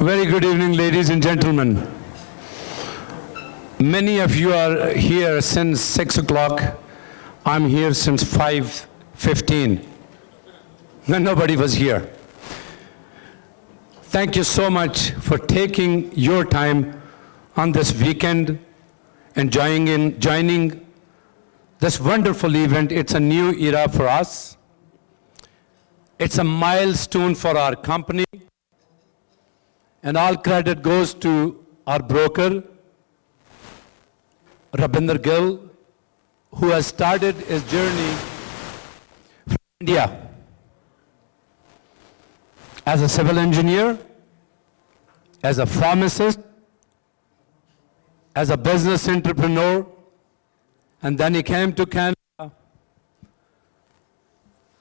Very good evening, ladies and gentlemen. Many of you are here since 6 o'clock. I'm here since 5:15. Nobody was here. Thank you so much for taking your time on this weekend and joining this wonderful event. It's a new era for us. It's a milestone for our company. And all credit goes to our broker, Rabinder Gill, who has started his journey from India as a civil engineer, as a pharmacist, as a business entrepreneur, and then he came to Canada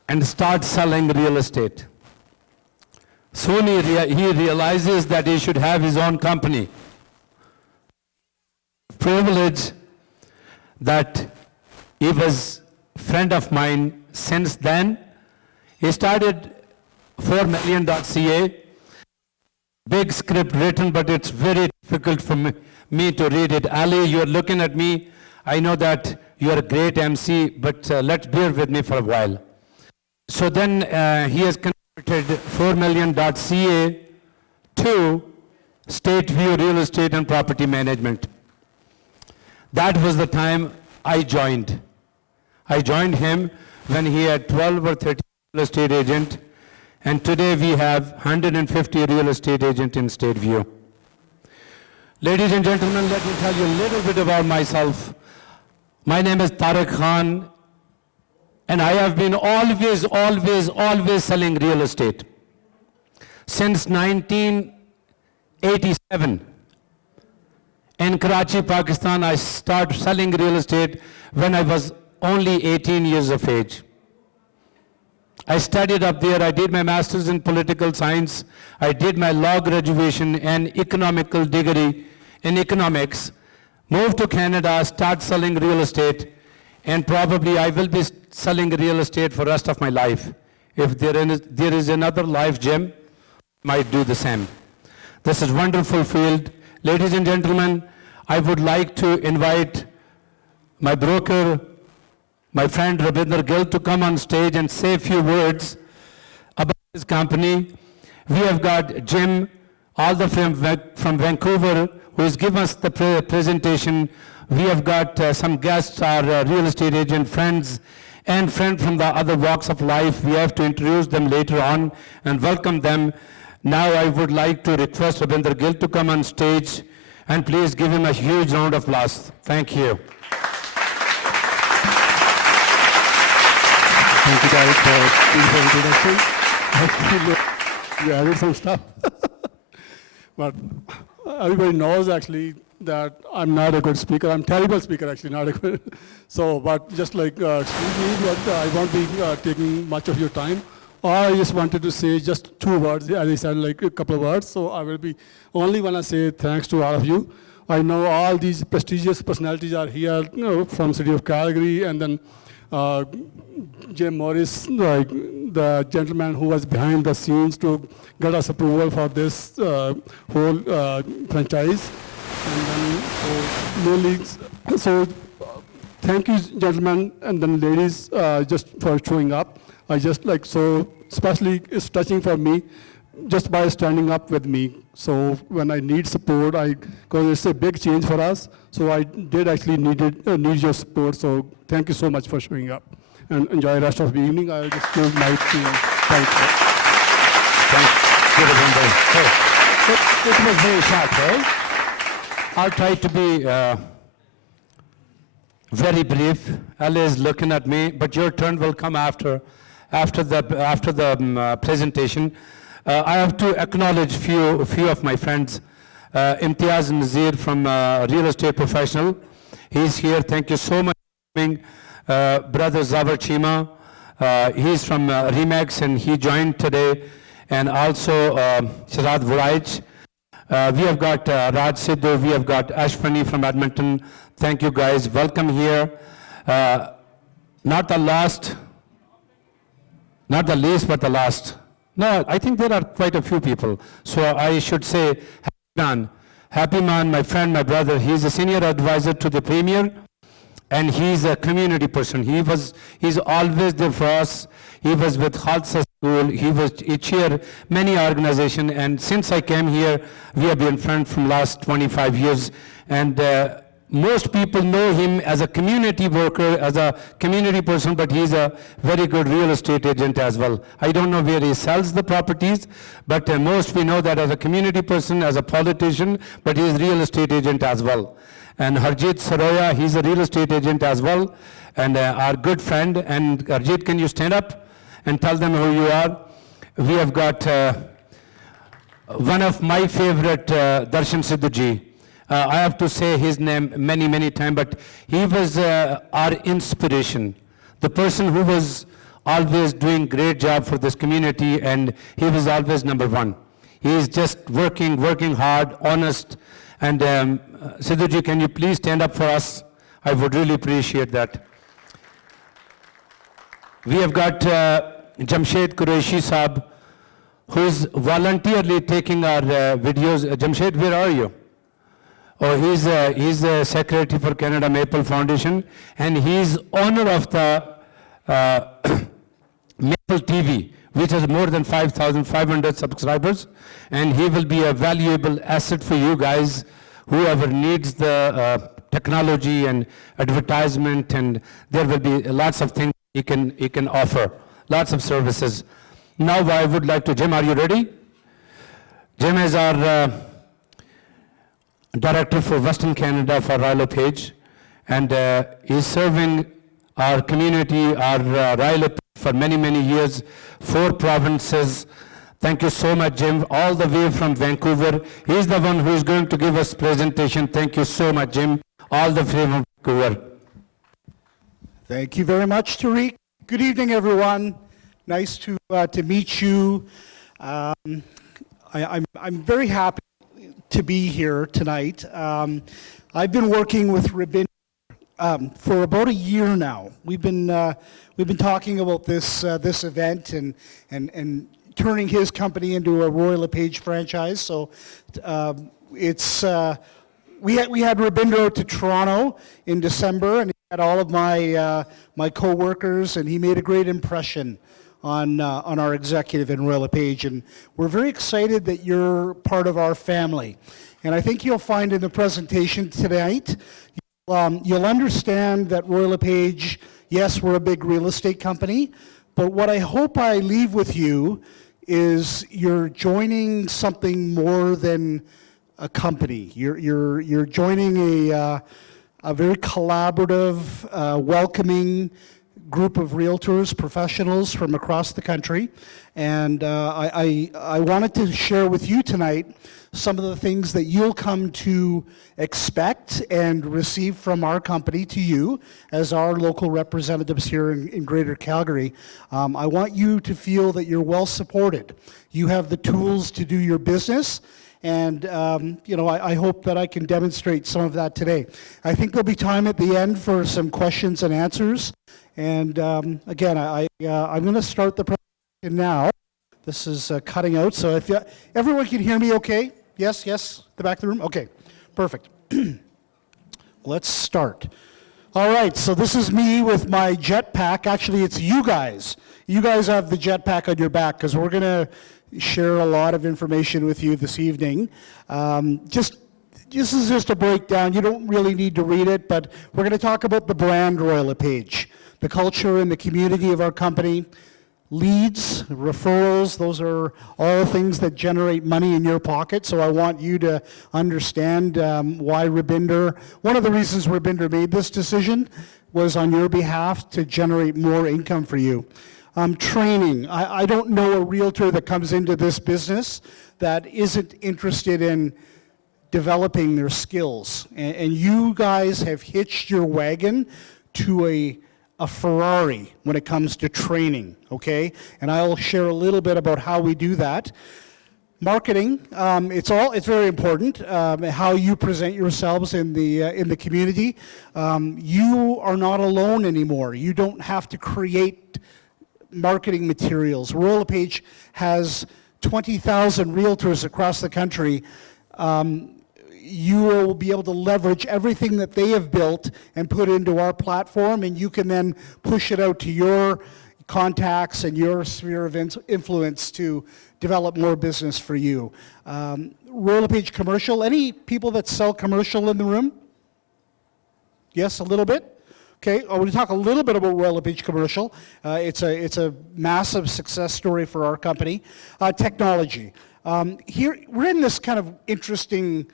and started selling real estate. Soon he realizes that he should have his own company. Privilege that he was a friend of mine since then. He started 4million.ca, big script written, but it's very difficult for me to read it. Ali, you're looking at me. I know that you're a great MC, but let's bear with me for a while. So then he has converted 4million.ca to State View Real Estate and Property Management. That was the time I joined. I joined him when he had 12 or 13 real estate agents, and today we have 150 real estate agents in State View. Ladies and gentlemen, let me tell you a little bit about myself. My name is Tariq Khan, and I have been always selling real estate. Since 1987, in Karachi, Pakistan, I started selling real estate when I was only 18 years of age. I studied up there. I did my master's in political science. I did my law graduation and economical degree in economics. Moved to Canada, started selling real estate, and probably I will be selling real estate for the rest of my life. If there is another life, Jim, might do the same. This is a wonderful field. Ladies and gentlemen, I would like to invite my broker, my friend Rabinder Gill, to come on stage and say a few words about his company. We have got Jim, all the from Vancouver, who has given us the presentation. We have got some guests, our real estate agent friends, and friends from the other walks of life. We have to introduce them later on and welcome them. Now I would like to request Rabinder Gill to come on stage, and please give him a huge round of applause. Thank you. Thank you, Tariq, for the introduction. Actually, you added some stuff. But everybody knows, actually, that I'm not a good speaker. I'm a terrible speaker, actually, not a good. So, but just like, excuse me, but I won't be taking much of your time. I just wanted to say just 2 words. As I said, like a couple of words. So I will be only want to say thanks to all of you. I know all these prestigious personalities are here, from city of Calgary, and then Jim Morris, like the gentleman who was behind the scenes to get us approval for this whole franchise. And then, so thank you, gentlemen, and then ladies, just for showing up. I just like, so especially it's touching for me just by standing up with me. So when I need support, because it's a big change for us, so I did actually need your support. So thank you so much for showing up, and enjoy the rest of the evening. I'll just give my team. Thank you. Thank you, Rabinder. It was very short, eh? I'll try to be very brief. Ali is looking at me, but your turn will come after the presentation. I have to acknowledge few of my friends. Imtiaz Nazir from Real Estate Professional. He's here. Thank you so much for coming. Brother Zawar Chima. He's from Remax, and he joined today. And also Shazad Vuraij. We have got Raj Sidhu. We have got Ashwani from Edmonton. Thank you, guys. Welcome here. Not the least, but the last. No, I think there are quite a few people. So I should say, Happy Man, my friend, my brother, he's a senior advisor to the Premier, and he's a community person. He's always there for us. He was with Khalsa School, he chaired many organizations, and since I came here, we have been friends from last 25 years, and most people know him as a community worker, as a community person, but he's a very good real estate agent as well. I don't know where he sells the properties, but most we know that as a community person, as a politician, but he's a real estate agent as well. And Harjit Saroya, he's a real estate agent as well, and our good friend. And Harjit, can you stand up and tell them who you are? We have got one of my favorite, Darshan Sidhuji. I have to say his name many times, but he was our inspiration. The person who was always doing great job for this community, and he was always number one. He is just working hard, honest. And Sidhuji, can you please stand up for us? I would really appreciate that. We have got Jamshed Qureshi Saab, who is voluntarily taking our videos. Jamshed, where are you? Oh, he's the secretary for Canada Maple Foundation, and he's owner of the Maple TV, which has more than 5,500 subscribers, and he will be a valuable asset for you guys, whoever needs the technology and advertisement, and there will be lots of things he can offer, lots of services. Now I would like to, Jim, are you ready? Jim is our Director for Western Canada for LePage, and is serving our community, our LePage for many years, 4 provinces. Thank you so much, Jim, all the way from Vancouver. He's the one who is going to give us presentation. Thank you so much, Jim, all the way from Vancouver. Thank you very much, Tariq. Good evening, everyone. Nice to meet you. I'm very happy to be here tonight. I've been working with Rabinder for about a year now. We've been talking about this event and turning his company into a Royal LePage franchise. So we had Rabinder out to Toronto in December, and he had all of my co-workers, and he made a great impression on our executive in Royal LePage, and we're very excited that you're part of our family. And I think you'll find in the presentation tonight, you'll understand that Royal LePage, yes, we're a big real estate company, but what I hope I leave with you is you're joining something more than a company. You're joining a very collaborative, welcoming group of realtors, professionals from across the country, and I wanted to share with you tonight some of the things that you'll come to expect and receive from our company to you as our local representatives here in Greater Calgary. I want you to feel that you're well supported. You have the tools to do your business, and I hope that I can demonstrate some of that today. I think there'll be time at the end for some questions and answers. And again, I'm going to start the presentation now. This is cutting out, so if everyone can hear me okay? Yes, the back of the room? Okay, perfect. Let's start. All right, so this is me with my jetpack. Actually, it's you guys. You guys have the jetpack on your back because we're going to share a lot of information with you this evening. This is just a breakdown. You don't really need to read it, but we're going to talk about the brand Royal LePage, the culture and the community of our company, leads, referrals, those are all things that generate money in your pocket. So I want you to understand why Rabinder, one of the reasons Rabinder made this decision was on your behalf to generate more income for you. Training. I don't know a realtor that comes into this business that isn't interested in developing their skills. And you guys have hitched your wagon to a Ferrari when it comes to training, okay? And I'll share a little bit about how we do that. Marketing, it's very important, how you present yourselves in the community. You are not alone anymore. You don't have to create marketing materials. Royal LePage has 20,000 realtors across the country. You will be able to leverage everything that they have built and put into our platform, and you can then push it out to your contacts and your sphere of influence to develop more business for you. Royal LePage Commercial, any people that sell commercial in the room? Yes, a little bit? Okay, I want to talk a little bit about Royal LePage Commercial. It's a massive success story for our company. Technology. Here, we're in this kind of interesting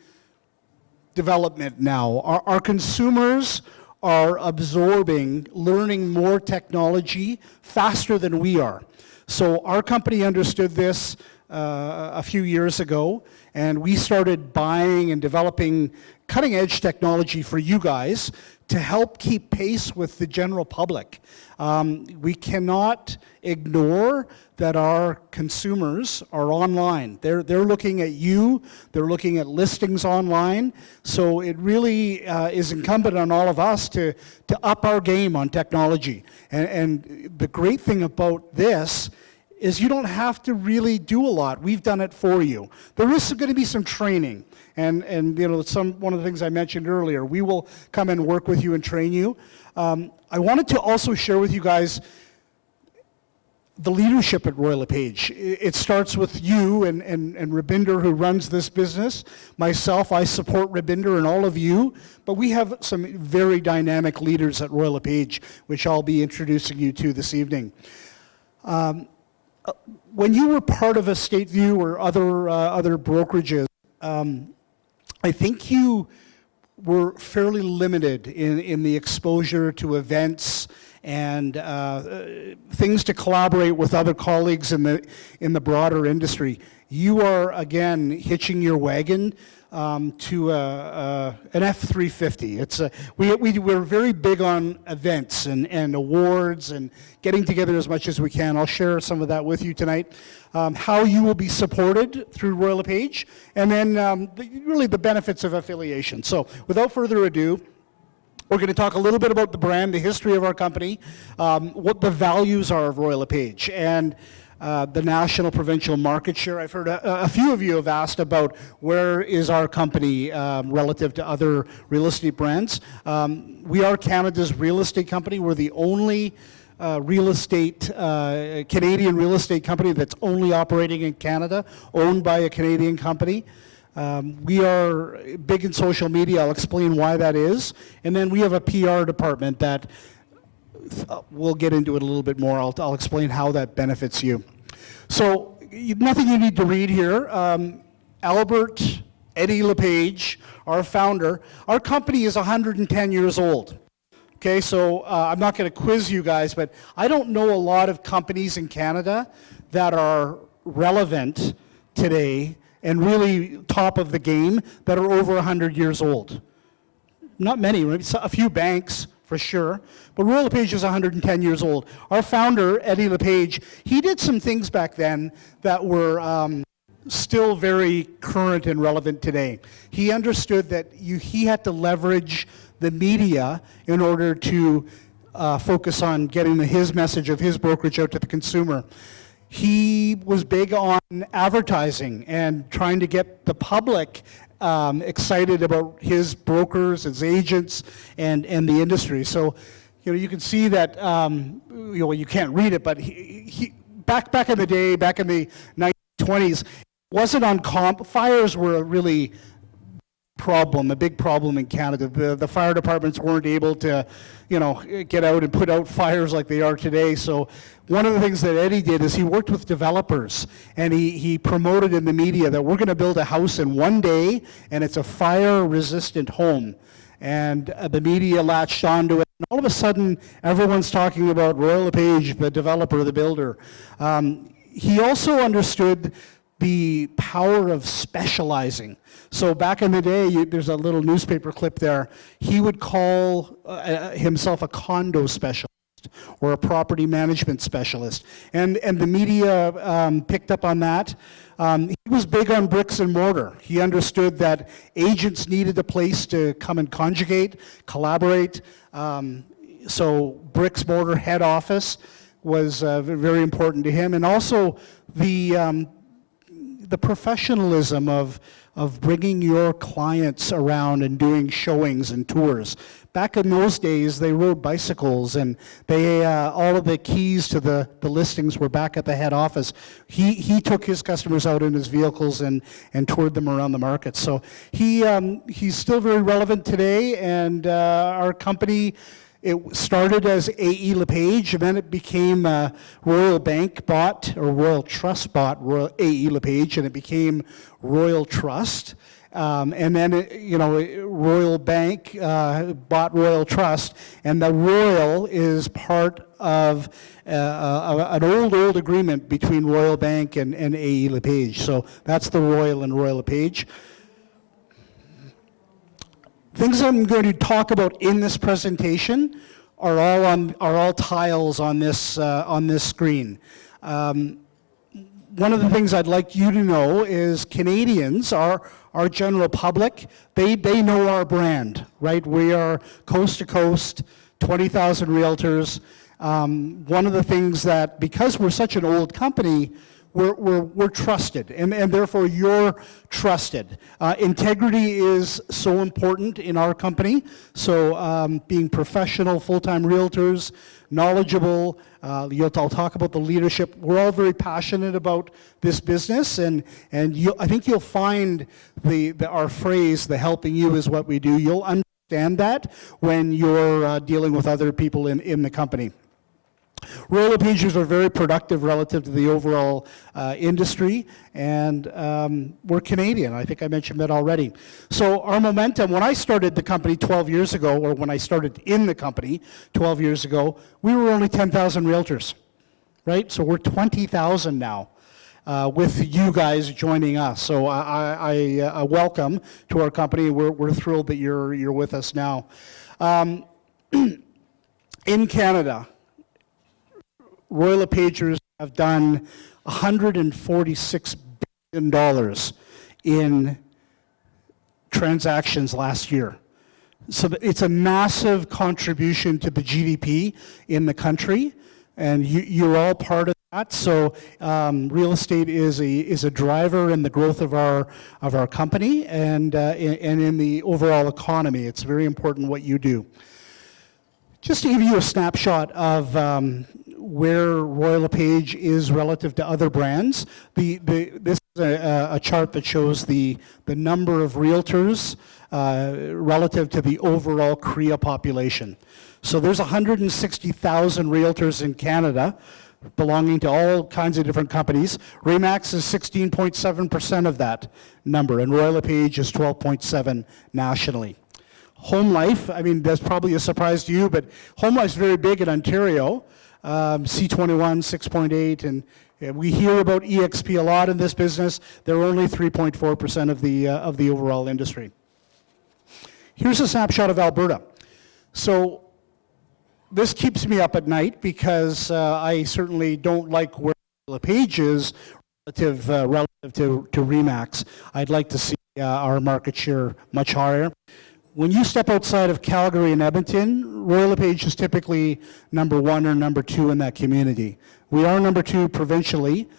development now. Our consumers are absorbing, learning more technology faster than we are. So our company understood this a few years ago, and we started buying and developing cutting-edge technology for you guys to help keep pace with the general public. We cannot ignore that our consumers are online. They're looking at you, they're looking at listings online, so it really is incumbent on all of us to up our game on technology. And the great thing about this is you don't have to really do a lot. We've done it for you. There is going to be some training. And you know, one of the things I mentioned earlier, we will come and work with you and train you. I wanted to also share with you guys the leadership at Royal LePage. It starts with you and Rabinder, who runs this business. Myself, I support Rabinder and all of you, but we have some very dynamic leaders at Royal LePage, which I'll be introducing you to this evening. When you were part of Estate View or other brokerages, I think you were fairly limited in the exposure to events and things to collaborate with other colleagues in the broader industry. You are, again, hitching your wagon to an F-350. We're very big on events and awards and getting together as much as we can. I'll share some of that with you tonight. How you will be supported through Royal LePage, and then really the benefits of affiliation. So without further ado, we're going to talk a little bit about the brand, the history of our company, what the values are of Royal LePage, and the national provincial market share. I've heard a few of you have asked about where is our company relative to other real estate brands. We are Canada's real estate company. We're the only Canadian real estate company that's only operating in Canada, owned by a Canadian company. We are big in social media. I'll explain why that is. And then we have a PR department that we'll get into it a little bit more. I'll explain how that benefits you. So nothing you need to read here. Albert Eddie LePage, our founder, our company is 110 years old. Okay, so I'm not going to quiz you guys, but I don't know a lot of companies in Canada that are relevant today and really top of the game that are over 100 years old. Not many, right? A few banks for sure, but Royal LePage is 110 years old. Our founder, Eddie LePage, he did some things back then that were still very current and relevant today. He understood that he had to leverage the media in order to focus on getting his message of his brokerage out to the consumer. He was big on advertising and trying to get the public excited about his brokers, his agents, and the industry. So, you know, you can see that, you can't read it, but he back in the day, back in the 1920s, wasn't on fires were really a big problem in Canada. The fire departments weren't able to, get out and put out fires like they are today. So one of the things that Eddie did is he worked with developers, and he promoted in the media that we're going to build a house in one day, and it's a fire-resistant home. And the media latched onto it. And all of a sudden, everyone's talking about Royal LePage, the developer, the builder. He also understood the power of specializing. So back in the day, there's a little newspaper clip there. He would call himself a condo specialist or a property management specialist. And the media picked up on that. He was big on bricks and mortar. He understood that agents needed a place to come and conjugate, collaborate. So bricks, mortar, head office. was very important to him, and also the professionalism of bringing your clients around and doing showings and tours. Back in those days, they rode bicycles, and they all of the keys to the listings were back at the head office. He took his customers out in his vehicles and toured them around the market. So he's still very relevant today, and our company, it started as AE LePage, and then it became Royal Bank bought, or Royal Trust bought AE LePage, and it became Royal Trust. And then, Royal Bank bought Royal Trust, and the Royal is part of an old agreement between Royal Bank and AE LePage. So that's the Royal and Royal LePage. Things I'm going to talk about in this presentation are all tiles on this screen. One of the things I'd like you to know is Canadians, our general public, they know our brand, right? We are coast to coast, 20,000 realtors. One of the things that, because we're such an old company, we're trusted, and therefore you're trusted. Integrity is so important in our company, so being professional, full-time realtors, knowledgeable, I'll talk about the leadership. We're all very passionate about this business, and I think you'll find our phrase, the helping you is what we do, you'll understand that when you're dealing with other people in the company. Royal LePages are very productive relative to the overall industry, and we're Canadian. I think I mentioned that already. So our momentum, when I started the company 12 years ago, or when I started in the company 12 years ago, we were only 10,000 realtors, right? So we're 20,000 now. With you guys joining us. So I welcome to our company. We're thrilled that you're with us now. In Canada, Royal LePagers have done $146 billion in transactions last year. So it's a massive contribution to the GDP in the country, and you're all part of that. So real estate is a driver in the growth of our company and in the overall economy. It's very important what you do. Just to give you a snapshot of where Royal LePage is relative to other brands, this is a chart that shows the number of realtors relative to the overall CREA population. So there's 160,000 realtors in Canada belonging to all kinds of different companies. RE/MAX is 16.7% of that number, and Royal LePage is 12.7% nationally. Home Life, I mean, that's probably a surprise to you, but Home Life's very big in Ontario. C21, 6.8, and we hear about EXP a lot in this business. They're only 3.4% of the overall industry. Here's a snapshot of Alberta. So this keeps me up at night because I certainly don't like where LePage is relative to RE/MAX. I'd like to see our market share much higher. When you step outside of Calgary and Edmonton, Royal LePage is typically number 1 or number 2 in that community. We are number 2 provincially.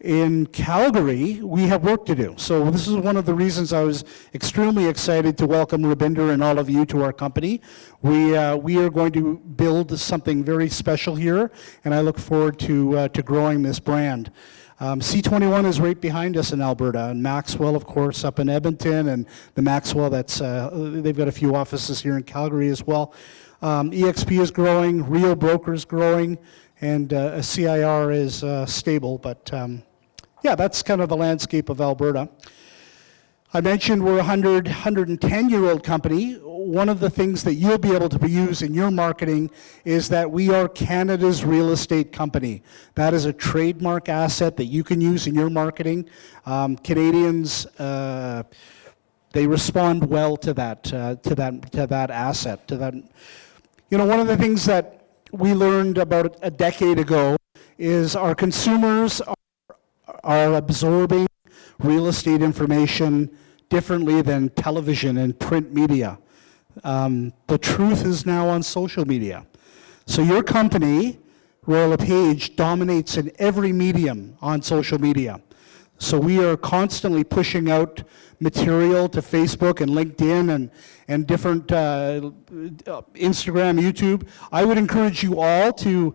In Calgary, we have work to do. So this is one of the reasons I was extremely excited to welcome Rabinder and all of you to our company. We are going to build something very special here, and I look forward to growing this brand. C21 is right behind us in Alberta, and Maxwell, of course, up in Edmonton, and the Maxwell, they've got a few offices here in Calgary as well. EXP is growing, Real Broker is growing, and CIR is stable, but yeah, that's kind of the landscape of Alberta. I mentioned we're a 110-year-old company. One of the things that you'll be able to use in your marketing is that we are Canada's real estate company. That is a trademark asset that you can use in your marketing. Canadians, they respond well to that asset. One of the things that we learned about a decade ago is our consumers are absorbing real estate information differently than television and print media. The truth is now on social media. So your company, Royal LePage dominates in every medium on social media. So we are constantly pushing out material to Facebook and LinkedIn and different Instagram, YouTube. I would encourage you all to,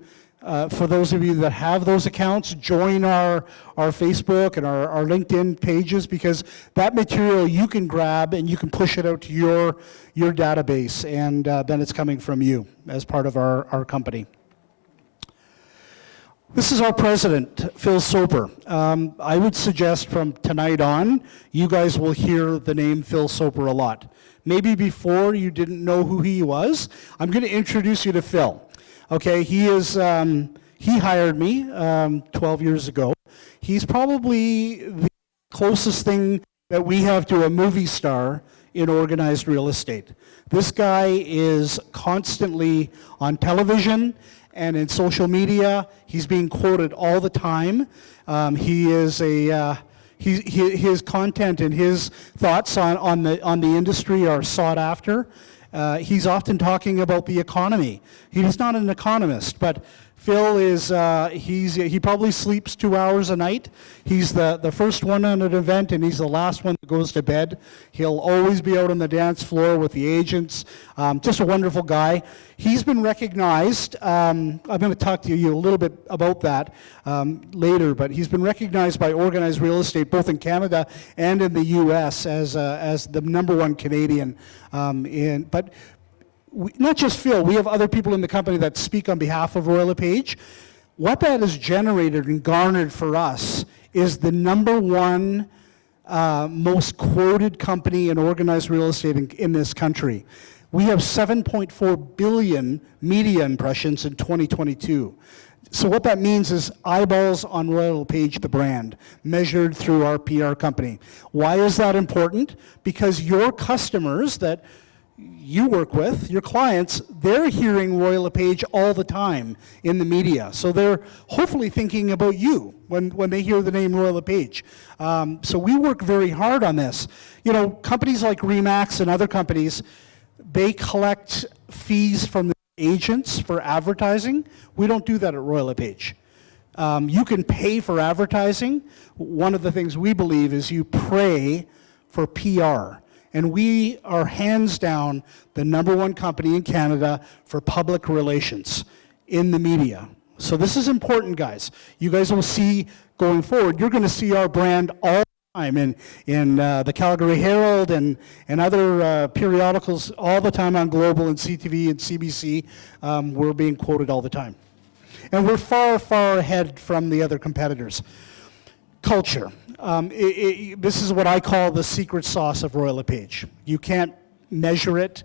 for those of you that have those accounts, join our Facebook and our LinkedIn pages, because that material you can grab and you can push it out to your database, and then it's coming from you as part of our company. This is our president, Phil Soper. I would suggest from tonight on, you guys will hear the name Phil Soper a lot. Maybe before you didn't know who he was. I'm going to introduce you to Phil. Okay, he hired me 12 years ago. He's probably the closest thing that we have to a movie star in organized real estate. This guy is constantly on television and in social media. He's being quoted all the time. His content and his thoughts on the industry are sought after. He's often talking about the economy. He's not an economist, but Phil is, he probably sleeps 2 hours a night. He's the first one on an event, and he's the last one that goes to bed. He'll always be out on the dance floor with the agents. Just a wonderful guy. He's been recognized, I'm going to talk to you a little bit about that later, but he's been recognized by Organized Real Estate, both in Canada and in the US, as the #1 Canadian. But not just Phil, we have other people in the company that speak on behalf of Royal LePage. What that has generated and garnered for us is the #1 most quoted company in organized real estate in this country. We have 7.4 billion media impressions in 2022. So what that means is eyeballs on Royal LePage, the brand, measured through our PR company. Why is that important? Because your customers that you work with, your clients, they're hearing Royal LePage all the time in the media. So they're hopefully thinking about you when they hear the name Royal LePage. So we work very hard on this. You know, companies like RE/MAX and other companies, they collect fees from the agents for advertising. We don't do that at Royal LePage. You can pay for advertising. One of the things we believe is you pray for PR. And we are hands down the #1 company in Canada for public relations in the media. So this is important, guys. You guys will see going forward, you're going to see our brand all the time in the Calgary Herald and other periodicals all the time on Global and CTV and CBC. We're being quoted all the time. And we're far, far ahead from the other competitors. Culture. This is what I call the secret sauce of Royal LePage. You can't measure it.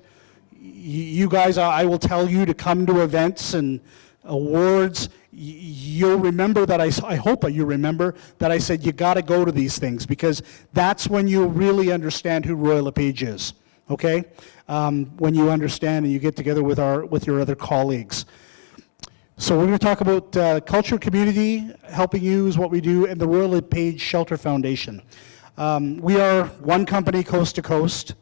You guys, I will tell you to come to events and awards. You'll remember that I hope you remember that I said you got to go to these things, because that's when you really understand who Royal LePage is. Okay, when you understand and you get together with your other colleagues. So we're going to talk about culture, community, helping you is what we do, and the Royal LePage Shelter Foundation. We are one company coast to coast.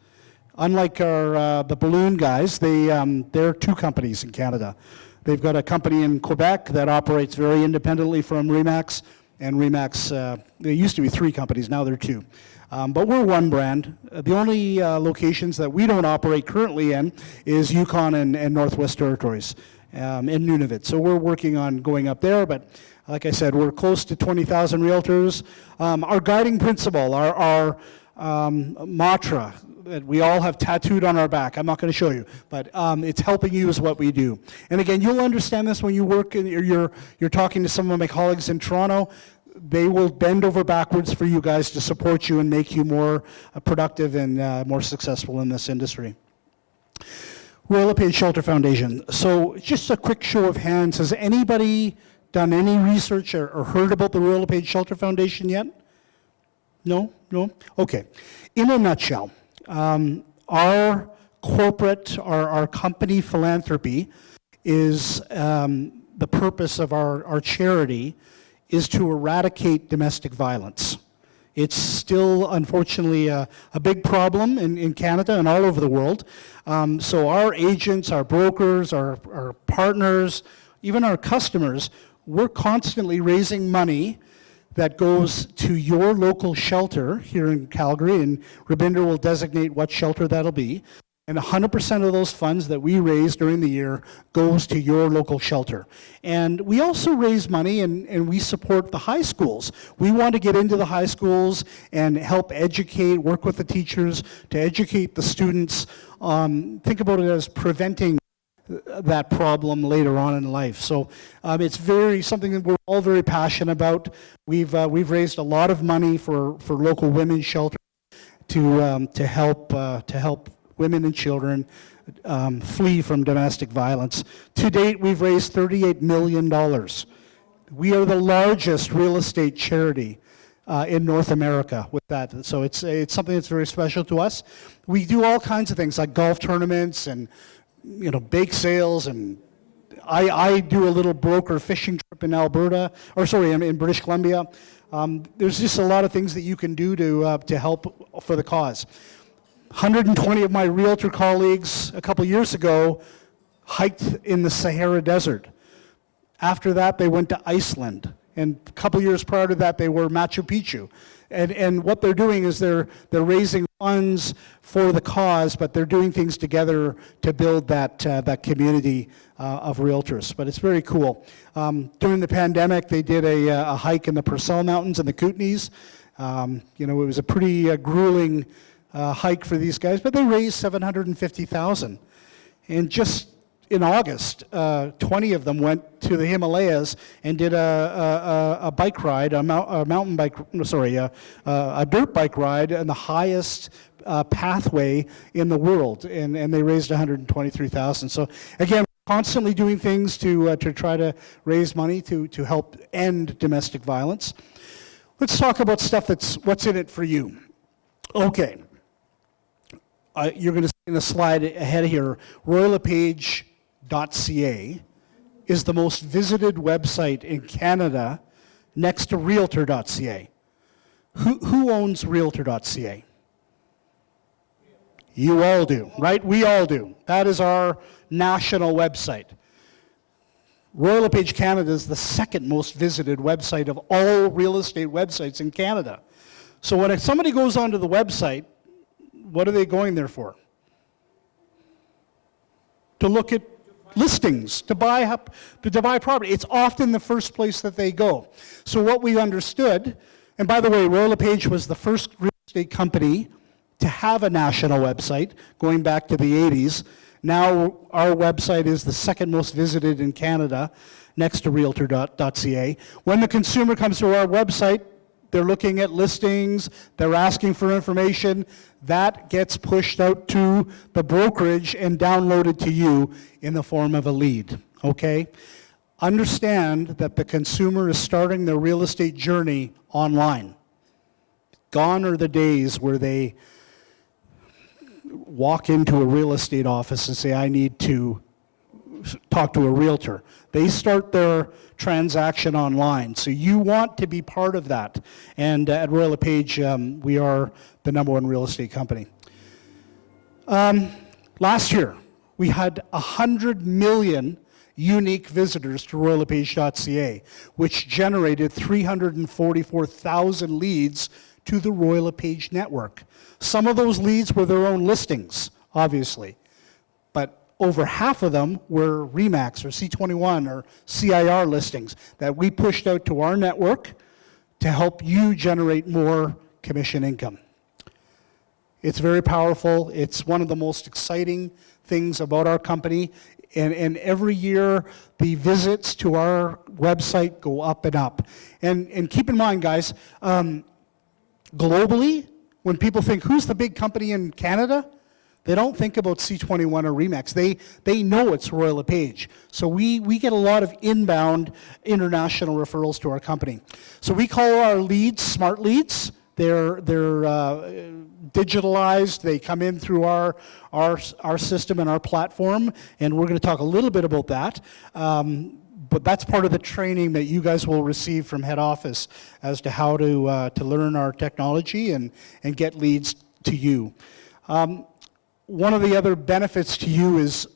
Unlike the balloon guys, they're two companies in Canada. They've got a company in Quebec that operates very independently from RE/MAX, and RE/MAX, there used to be 3 companies, now there are 2. But we're one brand. The only locations that we don't operate currently in is Yukon and Northwest Territories. In Nunavut. So we're working on going up there, but like I said, we're close to 20,000 realtors. Our guiding principle, our mantra that we all have tattooed on our back, I'm not going to show you, but it's helping you is what we do. And again, you'll understand this when you work and you're talking to some of my colleagues in Toronto. They will bend over backwards for you guys to support you and make you more productive and more successful in this industry. Royal LePage Shelter Foundation. So just a quick show of hands. Has anybody done any research or heard about the Royal LePage Shelter Foundation yet? No? No? Okay. In a nutshell, our corporate, our company philanthropy is the purpose of our charity is to eradicate domestic violence. It's still, unfortunately, a big problem in Canada and all over the world. So our agents, our brokers, our partners, even our customers, we're constantly raising money that goes to your local shelter here in Calgary, and Rabinder will designate what shelter that'll be. And 100% of those funds that we raise during the year goes to your local shelter. And we also raise money and we support the high schools. We want to get into the high schools and help educate, work with the teachers to educate the students. Think about it as preventing that problem later on in life. So it's something that we're all very passionate about. We've raised a lot of money for local women's shelters to help women and children flee from domestic violence. To date, we've raised $38 million. We are the largest real estate charity in North America with that. So it's something that's very special to us. We do all kinds of things like golf tournaments and bake sales, and I do a little broker fishing trip in in British Columbia. There's just a lot of things that you can do to help for the cause. 120 of my realtor colleagues a couple years ago hiked in the Sahara Desert. After that, they went to Iceland. And a couple years prior to that, they were Machu Picchu. And what they're doing is they're raising funds for the cause, but they're doing things together to build that community of realtors. But it's very cool. During the pandemic, they did a hike in the Purcell Mountains and the Kootenays. It was a pretty grueling hike for these guys, but they raised $750,000. And just in August, 20 of them went to the Himalayas and did a bike ride, a dirt bike ride on the highest pathway in the world, and they raised $123,000. So again, constantly doing things to try to raise money to help end domestic violence. Let's talk about stuff what's in it for you. Okay. You're going to see in the slide ahead here, LePage.ca is the most visited website in Canada next to realtor.ca. Who owns realtor.ca? You all do, right? We all do. That is our national website. Royal LePage Canada is the second most visited website of all real estate websites in Canada. So when somebody goes onto the website, what are they going there for? To look at listings, to buy property. It's often the first place that they go. So what we understood, and by the way, Royal LePage was the first real estate company to have a national website going back to the 80s. Now our website is the second most visited in Canada next to realtor.ca. When the consumer comes to our website, they're looking at listings, they're asking for information. That gets pushed out to the brokerage and downloaded to you in the form of a lead, okay? Understand that the consumer is starting their real estate journey online. Gone are the days where they walk into a real estate office and say, I need to talk to a realtor. They start their transaction online. So you want to be part of that. And at Royal LePage, we are the #1 real estate company. Last year, we had 100 million unique visitors to royallepage.ca, which generated 344,000 leads to the Royal LePage network. Some of those leads were their own listings, obviously, but over half of them were RE/MAX or C21 or CIR listings that we pushed out to our network to help you generate more commission income. It's very powerful. It's one of the most exciting things about our company. And every year, the visits to our website go up and up. And keep in mind, guys, globally, when people think, who's the big company in Canada? They don't think about C21 or RE/MAX. They know it's Royal LePage. So we get a lot of inbound international referrals to our company. So we call our leads smart leads. They're digitalized. They come in through our system and our platform, and we're going to talk a little bit about that. But that's part of the training that you guys will receive from head office as to how to learn our technology and get leads to you. One of the other benefits to you is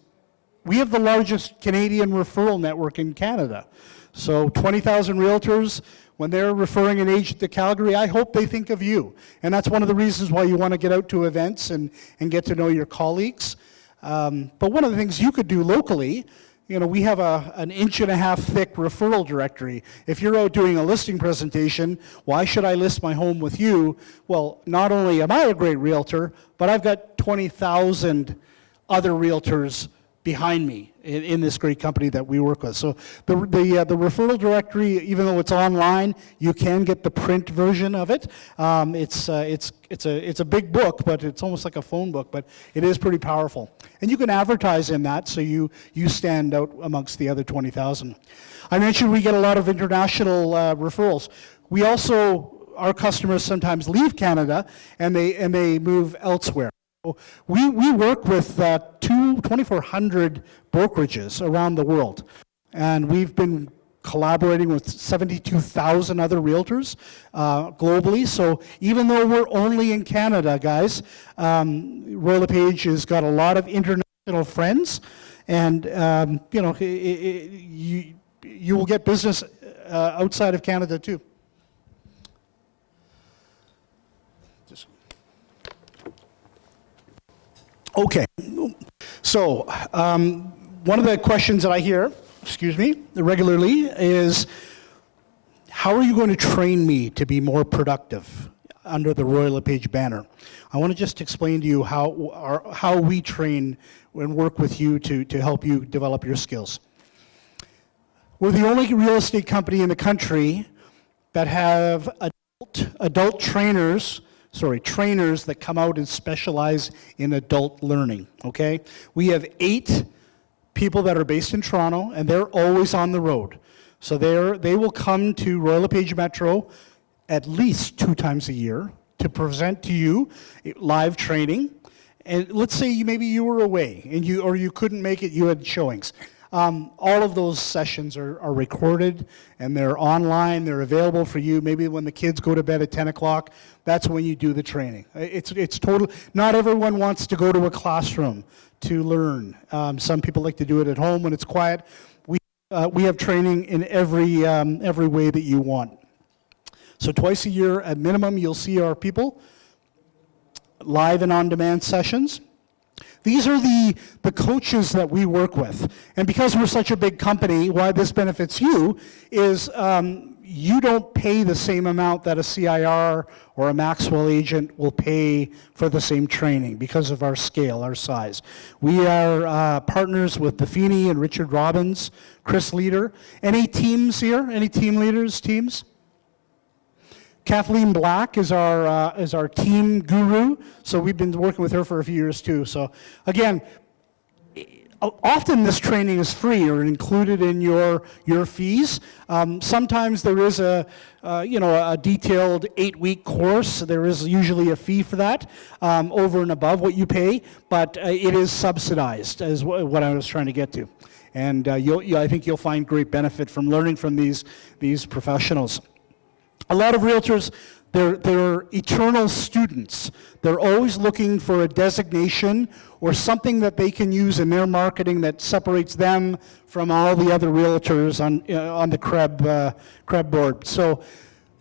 we have the largest Canadian referral network in Canada. So 20,000 realtors, when they're referring an agent to Calgary, I hope they think of you. And that's one of the reasons why you want to get out to events and get to know your colleagues. But one of the things you could do locally, we have an 1.5-inch thick referral directory. If you're out doing a listing presentation, why should I list my home with you? Well, not only am I a great realtor, but I've got 20,000 other realtors behind me in this great company that we work with. So the referral directory, even though it's online, you can get the print version of it. It's a big book, but it's almost like a phone book, but it is pretty powerful. And you can advertise in that, so you stand out amongst the other 20,000. I mentioned we get a lot of international referrals. We also, our customers sometimes leave Canada and they move elsewhere. We work with 2,400 brokerages around the world, and we've been collaborating with 72,000 other realtors globally. So even though we're only in Canada, guys, Royal LePage has got a lot of international friends, and you will get business outside of Canada too. Okay, so one of the questions that I hear, regularly is, how are you going to train me to be more productive under the Royal LePage banner? I want to just explain to you how we train and work with you to help you develop your skills. We're the only real estate company in the country that have adult trainers that come out and specialize in adult learning, okay? We have 8 people that are based in Toronto, and they're always on the road. So they will come to Royal LePage Metro at least 2 times a year to present to you live training. And let's say maybe you were away and you couldn't make it, you had showings. All of those sessions are recorded and they're online, they're available for you. Maybe when the kids go to bed at 10 o'clock, that's when you do the training. It's total, not everyone wants to go to a classroom to learn. Some people like to do it at home when it's quiet. We have training in every way that you want. So twice a year at minimum, you'll see our people, live and on-demand sessions. These are the coaches that we work with. And because we're such a big company, why this benefits you is you don't pay the same amount that a CIR or a Maxwell agent will pay for the same training because of our scale, our size. We are partners with Buffini and Richard Robbins, Chris Leader. Any teams here? Any team leaders, teams? Kathleen Black is our team guru, so we've been working with her for a few years too. So again, often this training is free or included in your fees. Sometimes there is a detailed 8-week course. There is usually a fee for that over and above what you pay, but it is subsidized, is what I was trying to get to. And I think you'll find great benefit from learning from these professionals. A lot of realtors, they're eternal students. They're always looking for a designation or something that they can use in their marketing that separates them from all the other realtors on the CREB board. So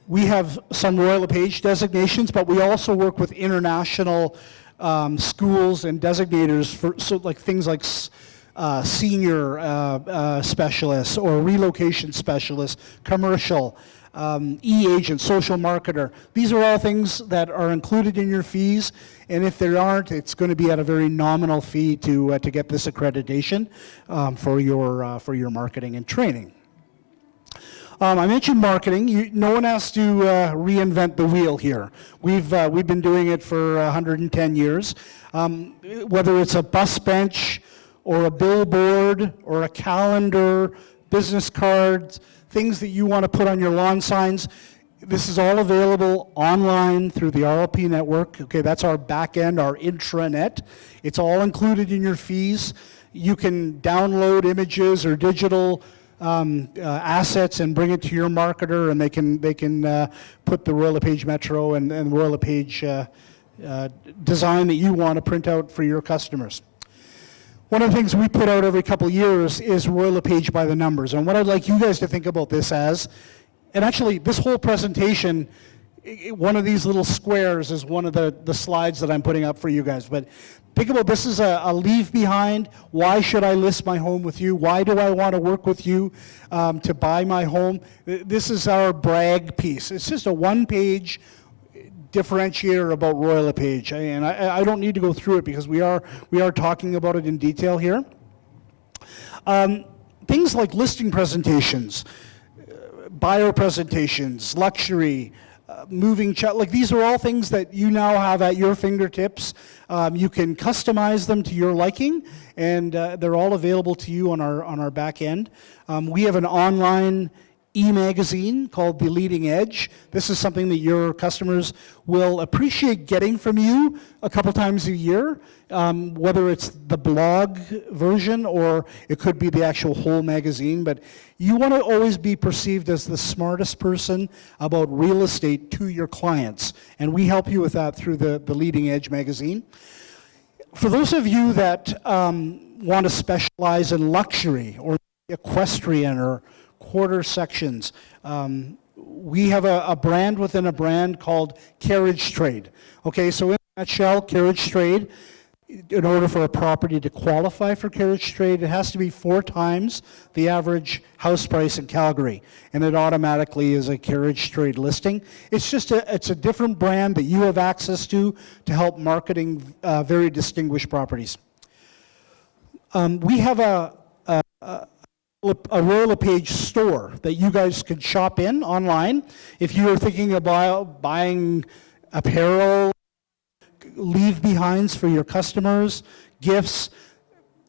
we have some Royal LePage designations, but we also work with international schools and designators for things like senior specialists or relocation specialists, commercial, e-agent, social marketer. These are all things that are included in your fees, and if there aren't, it's going to be at a very nominal fee to get this accreditation for your marketing and training. I mentioned marketing. No one has to reinvent the wheel here. We've been doing it for 110 years. Whether it's a bus bench or a billboard or a calendar, business cards, things that you want to put on your lawn signs, this is all available online through the RLP network. Okay, that's our back end, our intranet. It's all included in your fees. You can download images or digital assets and bring it to your marketer, and they can put the Royal LePage Metro and Royal LePage design that you want to print out for your customers. One of the things we put out every couple of years is Royal LePage by the numbers. And what I'd like you guys to think about this as, and actually this whole presentation, one of these little squares is one of the slides that I'm putting up for you guys. But think about this as a leave behind. Why should I list my home with you? Why do I want to work with you to buy my home? This is our brag piece. It's just a one-page differentiator about Royal LePage, and I don't need to go through it because we are talking about it in detail here. Things like listing presentations, buyer presentations, luxury, moving chat, like these are all things that you now have at your fingertips. You can customize them to your liking, and they're all available to you on our back end. We have an online e-magazine called The Leading Edge. This is something that your customers will appreciate getting from you a couple times a year, whether it's the blog version or it could be the actual whole magazine. But you want to always be perceived as the smartest person about real estate to your clients, and we help you with that through the Leading Edge magazine. For those of you that want to specialize in luxury or equestrian or quarter sections, we have a brand within a brand called Carriage Trade. Okay, so in a nutshell, Carriage Trade, in order for a property to qualify for Carriage Trade, it has to be 4 times the average house price in Calgary, and it automatically is a Carriage Trade listing. It's just it's a different brand that you have access to help marketing very distinguished properties. We have a Royal LePage store that you guys can shop in online. If you're thinking about buying apparel, leave behinds for your customers, gifts,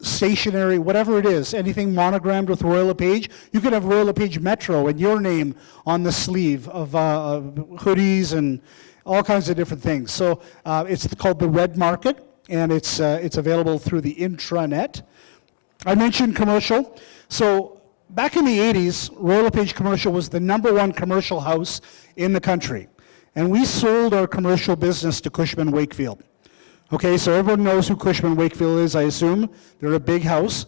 stationery, whatever it is, anything monogrammed with Royal LePage, you could have Royal LePage Metro and your name on the sleeve of hoodies and all kinds of different things. So it's called the Red Market, and it's available through the intranet. I mentioned commercial. So back in the 80s, Royal LePage Commercial was the #1 commercial house in the country. And we sold our commercial business to Cushman Wakefield. Okay, so everyone knows who Cushman Wakefield is, I assume. They're a big house.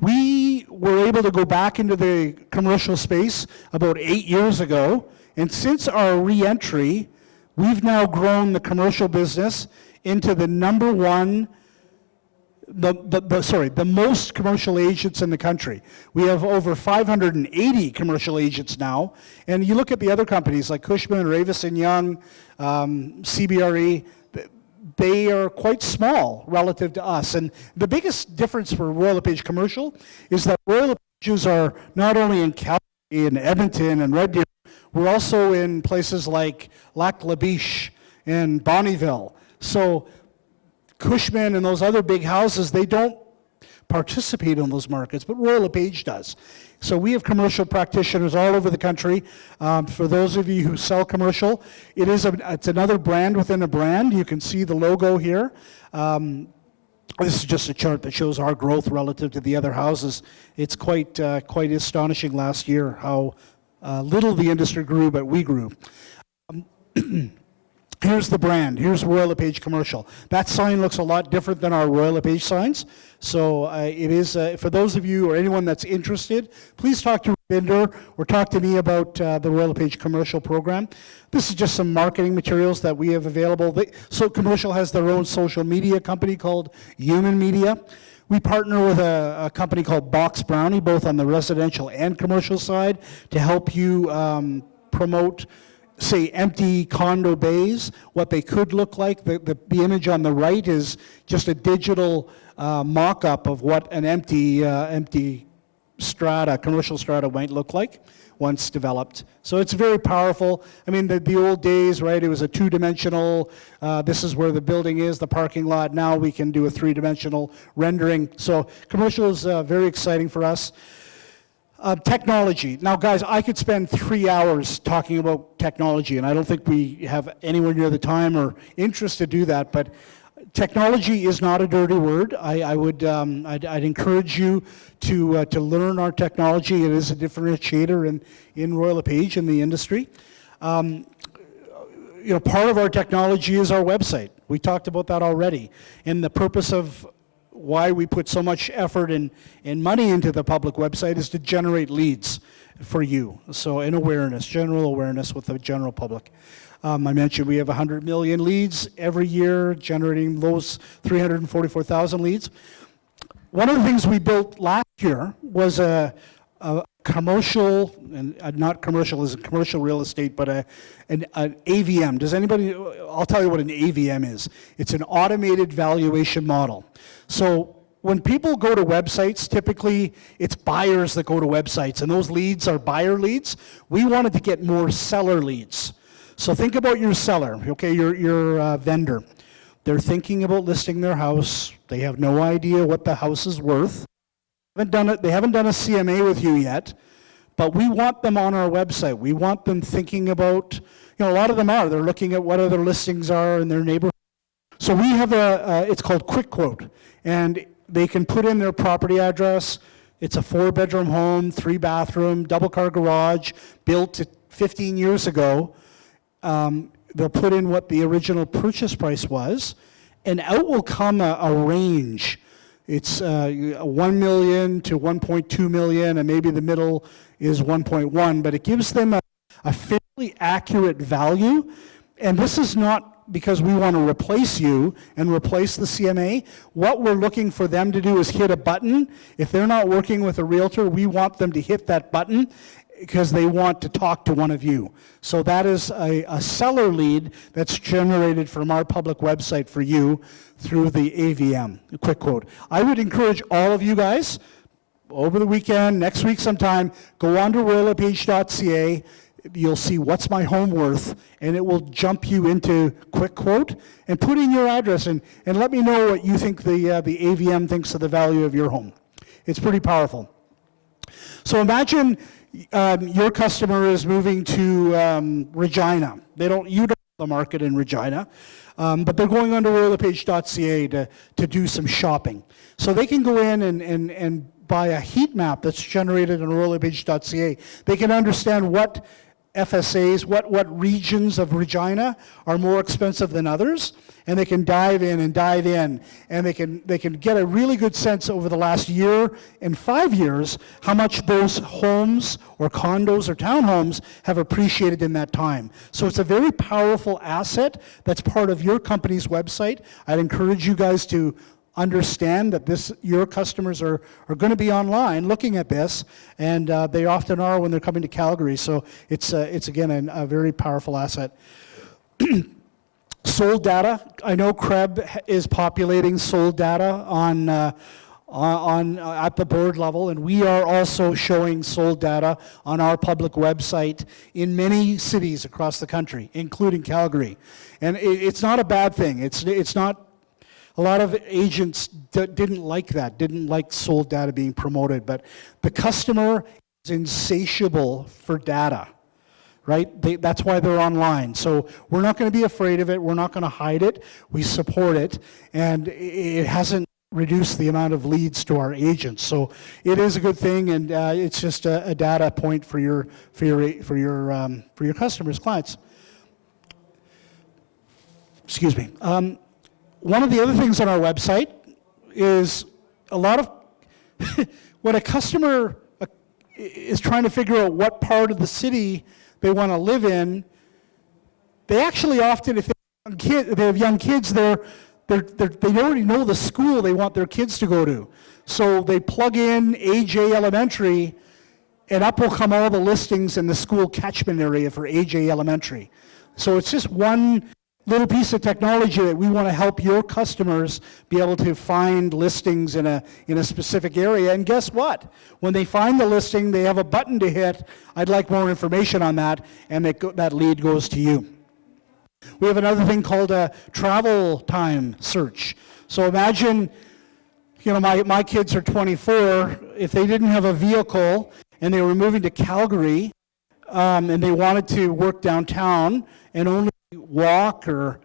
We were able to go back into the commercial space about 8 years ago. And since our re-entry, we've now grown the commercial business into the #1 the most commercial agents in the country. We have over 580 commercial agents now, and you look at the other companies like Cushman, Ravison Young, CBRE, they are quite small relative to us. And the biggest difference for Royal LePage Commercial is that Royal LePages are not only in Calgary and Edmonton and Red Deer, we're also in places like Lac La Biche and Bonnyville. So Cushman and those other big houses, they don't participate in those markets, but Royal LePage does. So we have commercial practitioners all over the country. For those of you who sell commercial, it's another brand within a brand. You can see the logo here. This is just a chart that shows our growth relative to the other houses. It's quite astonishing last year how little the industry grew, but we grew. Here's the brand. Here's Royal LePage Commercial. That sign looks a lot different than our Royal LePage signs. So it is, for those of you or anyone that's interested, please talk to Rabinder or talk to me about the Royal LePage Commercial program. This is just some marketing materials that we have available. So Commercial has their own social media company called Human Media. We partner with a company called Box Brownie, both on the residential and commercial side, to help you promote, say, empty condo bays, what they could look like. The image on the right is just a digital mock-up of what an empty strata, commercial strata might look like once developed. So it's very powerful. I mean, the old days, right, it was a two-dimensional, this is where the building is, the parking lot. Now we can do a three-dimensional rendering. So commercial is very exciting for us. Technology. Now, guys, I could spend 3 hours talking about technology, and I don't think we have anywhere near the time or interest to do that, but technology is not a dirty word. I'd encourage you to learn our technology. It is a differentiator in Royal LePage in the industry. Part of our technology is our website. We talked about that already. And the purpose of why we put so much effort and money into the public website is to generate leads for you. So, and awareness, general awareness with the general public. I mentioned we have 100 million leads every year, generating those 344,000 leads. One of the things we built last year was a commercial, and not commercial as in commercial real estate, but an AVM. Does anybody, I'll tell you what an AVM is. It's an automated valuation model. So when people go to websites, typically it's buyers that go to websites, and those leads are buyer leads. We wanted to get more seller leads. So think about your seller, okay, your vendor. They're thinking about listing their house. They have no idea what the house is worth. They haven't done a CMA with you yet, but we want them on our website. We want them thinking about, a lot of them are. They're looking at what other listings are in their neighborhood. So we have it's called Quick Quote, and they can put in their property address. It's a 4-bedroom home, 3-bathroom, double-car garage, built 15 years ago. They'll put in what the original purchase price was, and out will come a range. It's 1 million to 1.2 million, and maybe the middle is 1.1, but it gives them a fairly accurate value. And this is not because we want to replace you and replace the CMA. What we're looking for them to do is hit a button. If they're not working with a realtor, we want them to hit that button because they want to talk to one of you. So that is a seller lead that's generated from our public website for you through the AVM, Quick Quote. I would encourage all of you guys, over the weekend, next week sometime, go on to realtor.ca. You'll see what's my home worth, and it will jump you into Quick Quote, and put in your address, and let me know what you think the AVM thinks of the value of your home. It's pretty powerful. So imagine your customer is moving to Regina. You don't have the market in Regina, but they're going onto LePage.ca to do some shopping. So they can go in and buy a heat map that's generated on LePage.ca. They can understand what FSAs, what regions of Regina are more expensive than others, and they can dive in, and they can get a really good sense over the last year and 5 years how much those homes or condos or townhomes have appreciated in that time. So it's a very powerful asset that's part of your company's website. I'd encourage you guys to understand that your customers are going to be online looking at this, and they often are when they're coming to Calgary. So it's again a very powerful asset. Sold data. I know Kreb is populating sold data on at the board level, and we are also showing sold data on our public website in many cities across the country, including Calgary. And it's not a bad thing. It's not. A lot of agents didn't like sold data being promoted, but the customer is insatiable for data, right? That's why they're online. So we're not going to be afraid of it. We're not going to hide it. We support it, and it hasn't reduced the amount of leads to our agents. So it is a good thing, and it's just a data point for your customers, clients. Excuse me. One of the other things on our website is a lot of when a customer is trying to figure out what part of the city they want to live in, they actually often, if they have young kids, they already know the school they want their kids to go to. So they plug in AJ Elementary, and up will come all the listings in the school catchment area for AJ Elementary. So it's just one little piece of technology that we want to help your customers be able to find listings in a specific area. And guess what? When they find the listing, they have a button to hit, I'd like more information on that, and that lead goes to you. We have another thing called a travel time search. So imagine, my kids are 24. If they didn't have a vehicle and they were moving to Calgary, and they wanted to work downtown and only walk or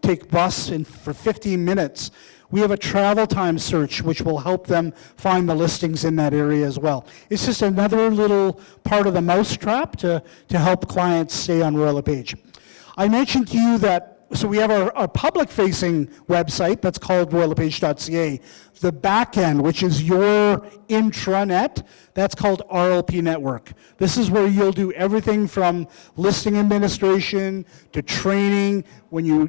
take bus for 15 minutes, we have a travel time search which will help them find the listings in that area as well. It's just another little part of the mousetrap to help clients stay on Royal LePage. I mentioned to you that so we have our public-facing website that's called royallepage.ca. The back end, which is your intranet, that's called RLP Network. This is where you'll do everything from listing administration to training, when you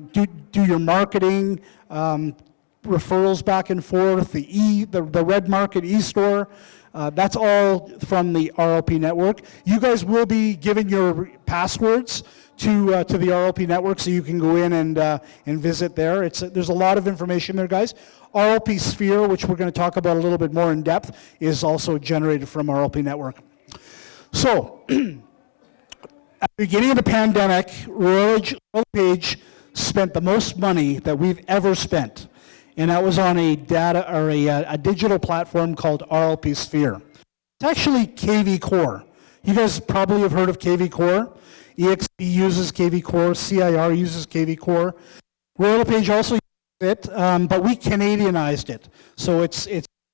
do your marketing, referrals back and forth, the Red Market e-store. That's all from the RLP Network. You guys will be giving your passwords to the RLP Network, so you can go in and visit there. There's a lot of information there, guys. RLP Sphere, which we're going to talk about a little bit more in depth, is also generated from RLP Network. So, at the beginning of the pandemic, LePage spent the most money that we've ever spent, and that was on a digital platform called RLP Sphere. It's actually KV Core. You guys probably have heard of KV Core. EXP uses KV Core, CIR uses KV Core. Royal LePage also uses it, but we Canadianized it. So it's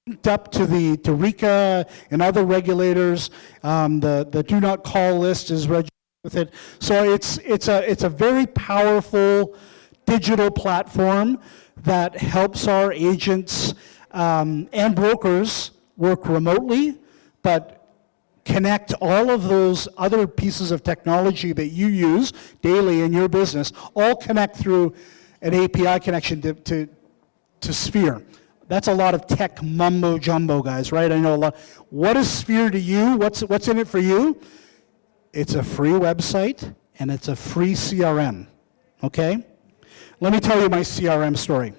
linked up to the RICA and other regulators. The do not call list is registered with it. So it's a very powerful digital platform that helps our agents and brokers work remotely, but connect all of those other pieces of technology that you use daily in your business, all connect through an API connection to Sphere. That's a lot of tech mumbo jumbo, guys, right? I know a lot. What is Sphere to you? What's in it for you? It's a free website and it's a free CRM, okay? Let me tell you my CRM story.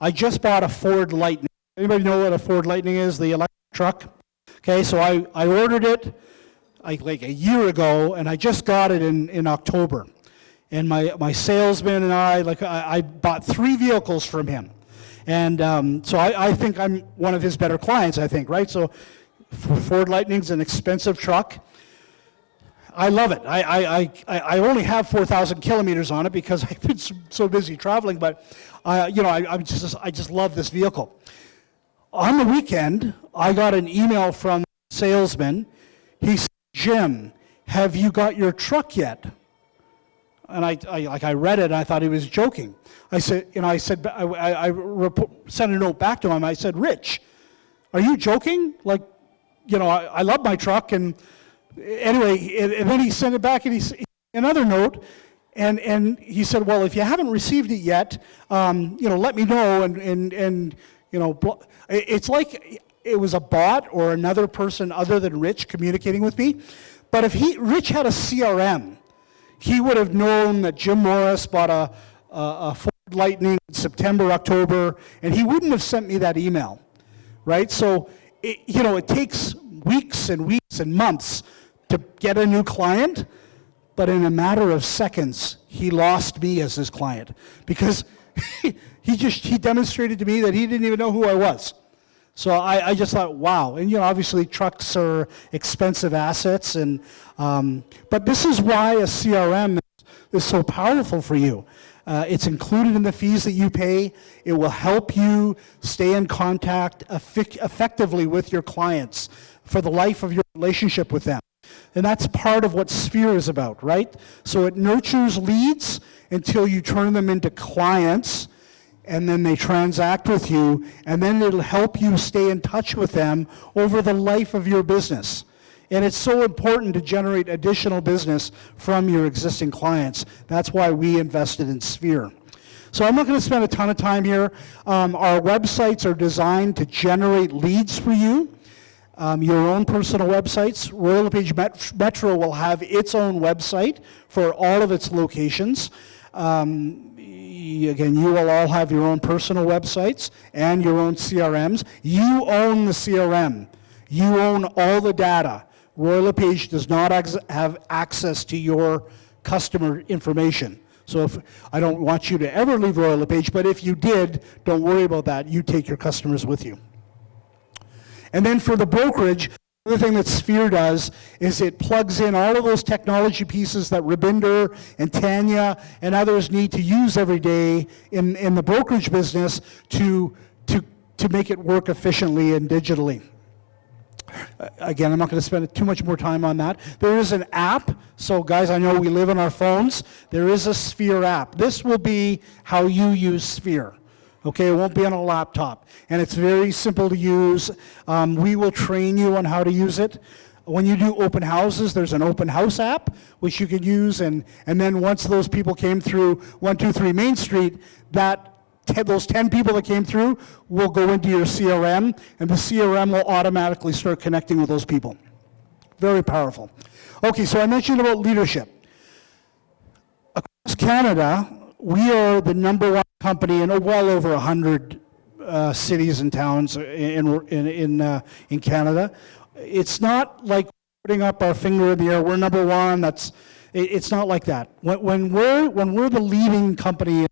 I just bought a Ford Lightning. Anybody know what a Ford Lightning is, the electric truck? Okay, so I ordered it like a year ago, and I just got it in October. And my salesman and I bought 3 vehicles from him. And so I think I'm one of his better clients, I think, right? So Ford Lightning's an expensive truck. I love it. I only have 4,000 kilometers on it because I've been so busy traveling, but I just love this vehicle. On the weekend, I got an email from the salesman. He said, "Jim, have you got your truck yet?" And I read it and I thought he was joking. I sent a note back to him. I said, "Rich, are you joking? Like, I love my truck." And anyway, and then he sent it back and he another note. And he said, "Well, if you haven't received it yet, let me know." And it's like it was a bot or another person other than Rich communicating with me. But if Rich had a CRM, he would have known that Jim Morris bought a Ford Lightning in September, October, and he wouldn't have sent me that email, right? So, it takes weeks and weeks and months to get a new client, but in a matter of seconds, he lost me as his client because he demonstrated to me that he didn't even know who I was. So I just thought, wow. And obviously trucks are expensive assets, and but this is why a CRM is so powerful for you. It's included in the fees that you pay. It will help you stay in contact effectively with your clients for the life of your relationship with them. And that's part of what Sphere is about, right? So it nurtures leads until you turn them into clients, and then they transact with you, and then it'll help you stay in touch with them over the life of your business. And it's so important to generate additional business from your existing clients. That's why we invested in Sphere. So I'm not going to spend a ton of time here. Our websites are designed to generate leads for you. Your own personal websites. Royal LePage Metro will have its own website for all of its locations. Again, you will all have your own personal websites and your own CRMs. You own the CRM. You own all the data. Royal LePage does not have access to your customer information. So I don't want you to ever leave Royal LePage, but if you did, don't worry about that. You take your customers with you. And then for the brokerage, the other thing that Sphere does is it plugs in all of those technology pieces that Rabinder and Tanya and others need to use every day in the brokerage business to make it work efficiently and digitally. Again, I'm not going to spend too much more time on that. There is an app. So guys, I know we live on our phones. There is a Sphere app. This will be how you use Sphere. Okay, it won't be on a laptop. And it's very simple to use. We will train you on how to use it. When you do open houses, there's an open house app, which you can use. And then once those people came through 123 Main Street, those 10 people that came through will go into your CRM, and the CRM will automatically start connecting with those people. Very powerful. Okay, so I mentioned about leadership. Across Canada, we are the #1 company in well over 100 cities and towns in Canada. It's not like putting up our finger in the air, we're #1, it's not like that. When we're the leading company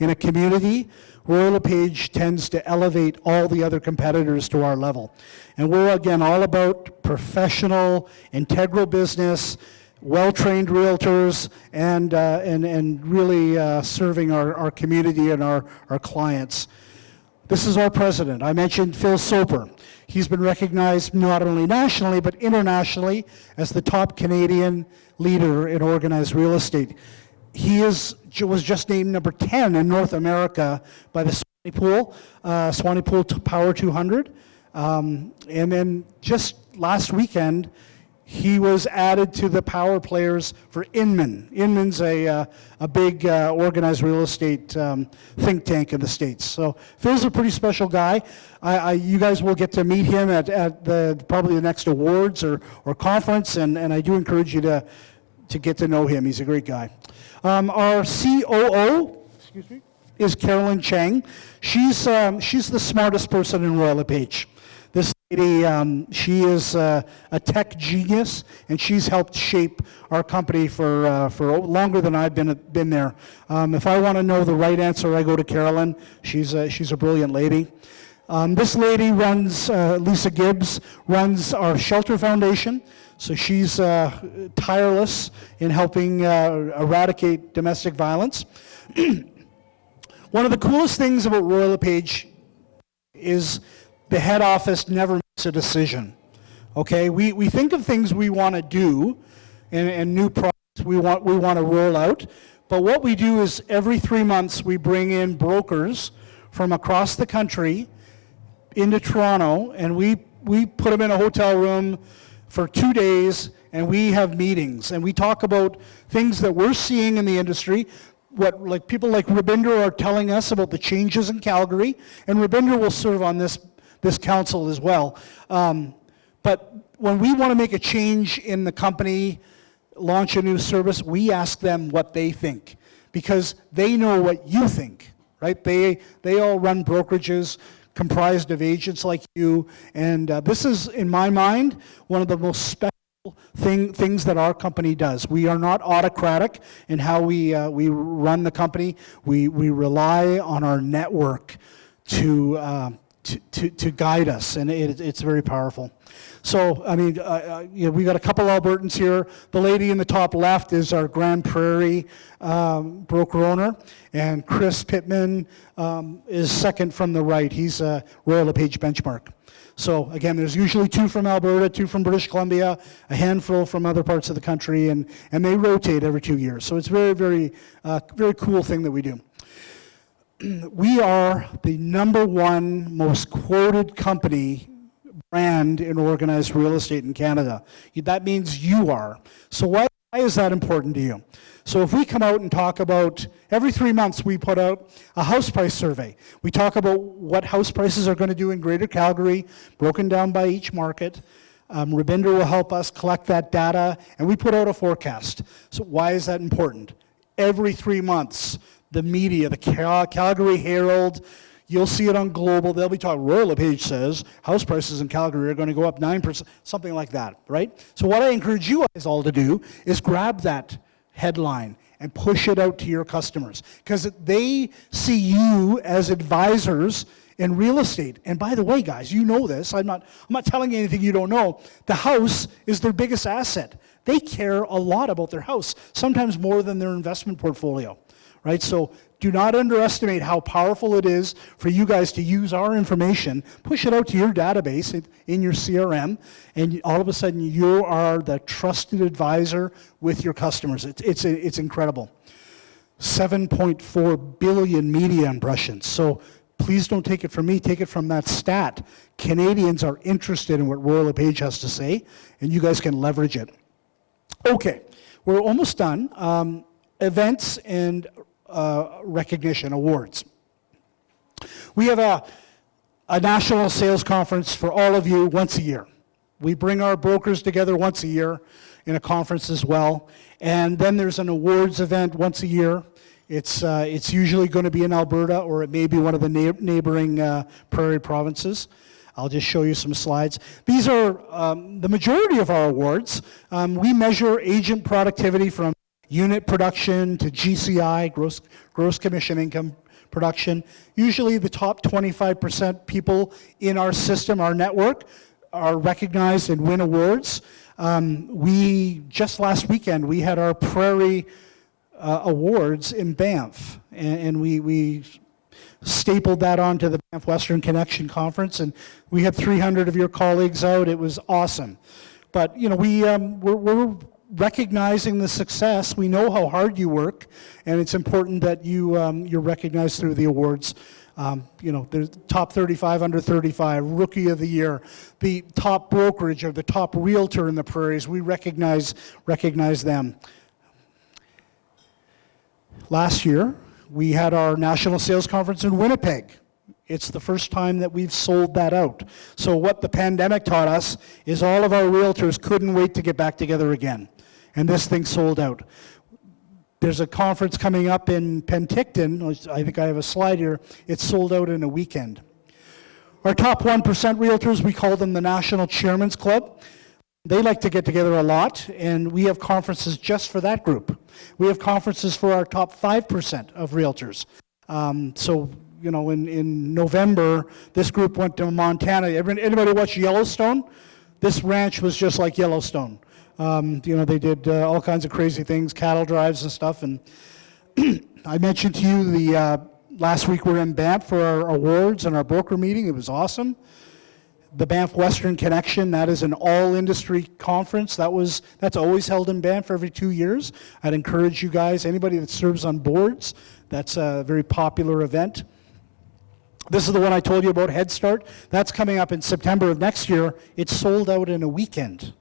in a community, Royal LePage tends to elevate all the other competitors to our level. And we're, again, all about professional, integral business, well-trained realtors, and really serving our community and our clients. This is our president. I mentioned Phil Soper. He's been recognized not only nationally, but internationally as the top Canadian leader in organized real estate. He was just named number 10 in North America by the Swanee Pool Power 200. And then just last weekend, he was added to the power players for Inman. Inman's a big organized real estate think tank in the States. So Phil's a pretty special guy. You guys will get to meet him at probably the next awards or conference, and I do encourage you to get to know him. He's a great guy. Our COO, is Carolyn Chang. She's the smartest person in Royal LePage. This lady, she is a tech genius, and she's helped shape our company for longer than I've been there. If I want to know the right answer, I go to Carolyn. She's a brilliant lady. This lady runs, Lisa Gibbs, runs our Shelter Foundation. So she's tireless in helping eradicate domestic violence. One of the coolest things about Royal LePage is the head office never makes a decision. Okay, we think of things we want to do and new products we want to roll out, but what we do is every 3 months we bring in brokers from across the country into Toronto, and we put them in a hotel room for 2 days, and we have meetings, and we talk about things that we're seeing in the industry, what people like Rabinder are telling us about the changes in Calgary, and Rabinder will serve on this council as well. But when we want to make a change in the company, launch a new service, we ask them what they think, because they know what you think, right? They all run brokerages comprised of agents like you, and this is, in my mind, one of the most special things that our company does. We are not autocratic in how we run the company. We rely on our network to guide us, and it's very powerful. So, I mean, we got a couple Albertans here. The lady in the top left is our Grand Prairie broker owner, and Chris Pittman is second from the right. He's a Royal LePage benchmark. So again, there's usually 2 from Alberta, 2 from British Columbia, a handful from other parts of the country, and they rotate every 2 years. So it's very, very, very cool thing that we do. We are the #1 most quoted company brand in organized real estate in Canada. That means you are. So why is that important to you? So if we come out and talk about, every 3 months we put out a house price survey. We talk about what house prices are going to do in Greater Calgary, broken down by each market. Rabinder will help us collect that data, and we put out a forecast. So why is that important? Every 3 months, the media, the Calgary Herald, you'll see it on Global, they'll be talking, Royal LePage says house prices in Calgary are going to go up 9%, something like that, right? So what I encourage you guys all to do is grab that headline and push it out to your customers, because they see you as advisors in real estate. And by the way, guys, you know this. I'm not telling you anything you don't know. The house is their biggest asset. They care a lot about their house, sometimes more than their investment portfolio, right? So do not underestimate how powerful it is for you guys to use our information, push it out to your database in your CRM, and all of a sudden you are the trusted advisor with your customers. It's incredible. 7.4 billion media impressions. So please don't take it from me, take it from that stat. Canadians are interested in what Royal LePage has to say, and you guys can leverage it. Okay, we're almost done. Events and recognition, awards. We have a national sales conference for all of you once a year. We bring our brokers together once a year in a conference as well. And then there's an awards event once a year. It's usually going to be in Alberta, or it may be one of the neighboring prairie provinces. I'll just show you some slides. These are the majority of our awards. We measure agent productivity from unit production to GCI, gross commission income production. Usually the top 25% people in our system, our network, are recognized and win awards. Just last weekend, we had our Prairie Awards in Banff, and we stapled that onto the Banff Western Connection Conference, and we had 300 of your colleagues out. It was awesome. But we're recognizing the success. We know how hard you work, and it's important that you're recognized through the awards. The top 35 under 35, Rookie of the Year, the top brokerage or the top realtor in the prairies. We recognize them. Last year, we had our national sales conference in Winnipeg. It's the first time that we've sold that out. So what the pandemic taught us is all of our realtors couldn't wait to get back together again. And this thing sold out. There's a conference coming up in Penticton. I think I have a slide here. It's sold out in a weekend. Our top 1% realtors, we call them the National Chairman's Club. They like to get together a lot, and we have conferences just for that group. We have conferences for our top 5% of realtors. In November, this group went to Montana. Anybody watch Yellowstone? This ranch was just like Yellowstone. They did all kinds of crazy things, cattle drives and stuff. And I mentioned to you last week we were in Banff for our awards and our broker meeting. It was awesome. The Banff Western Connection, that is an all-industry conference. That's always held in Banff every 2 years. I'd encourage you guys, anybody that serves on boards, that's a very popular event. This is the one I told you about, Head Start. That's coming up in September of next year. It's sold out in a weekend.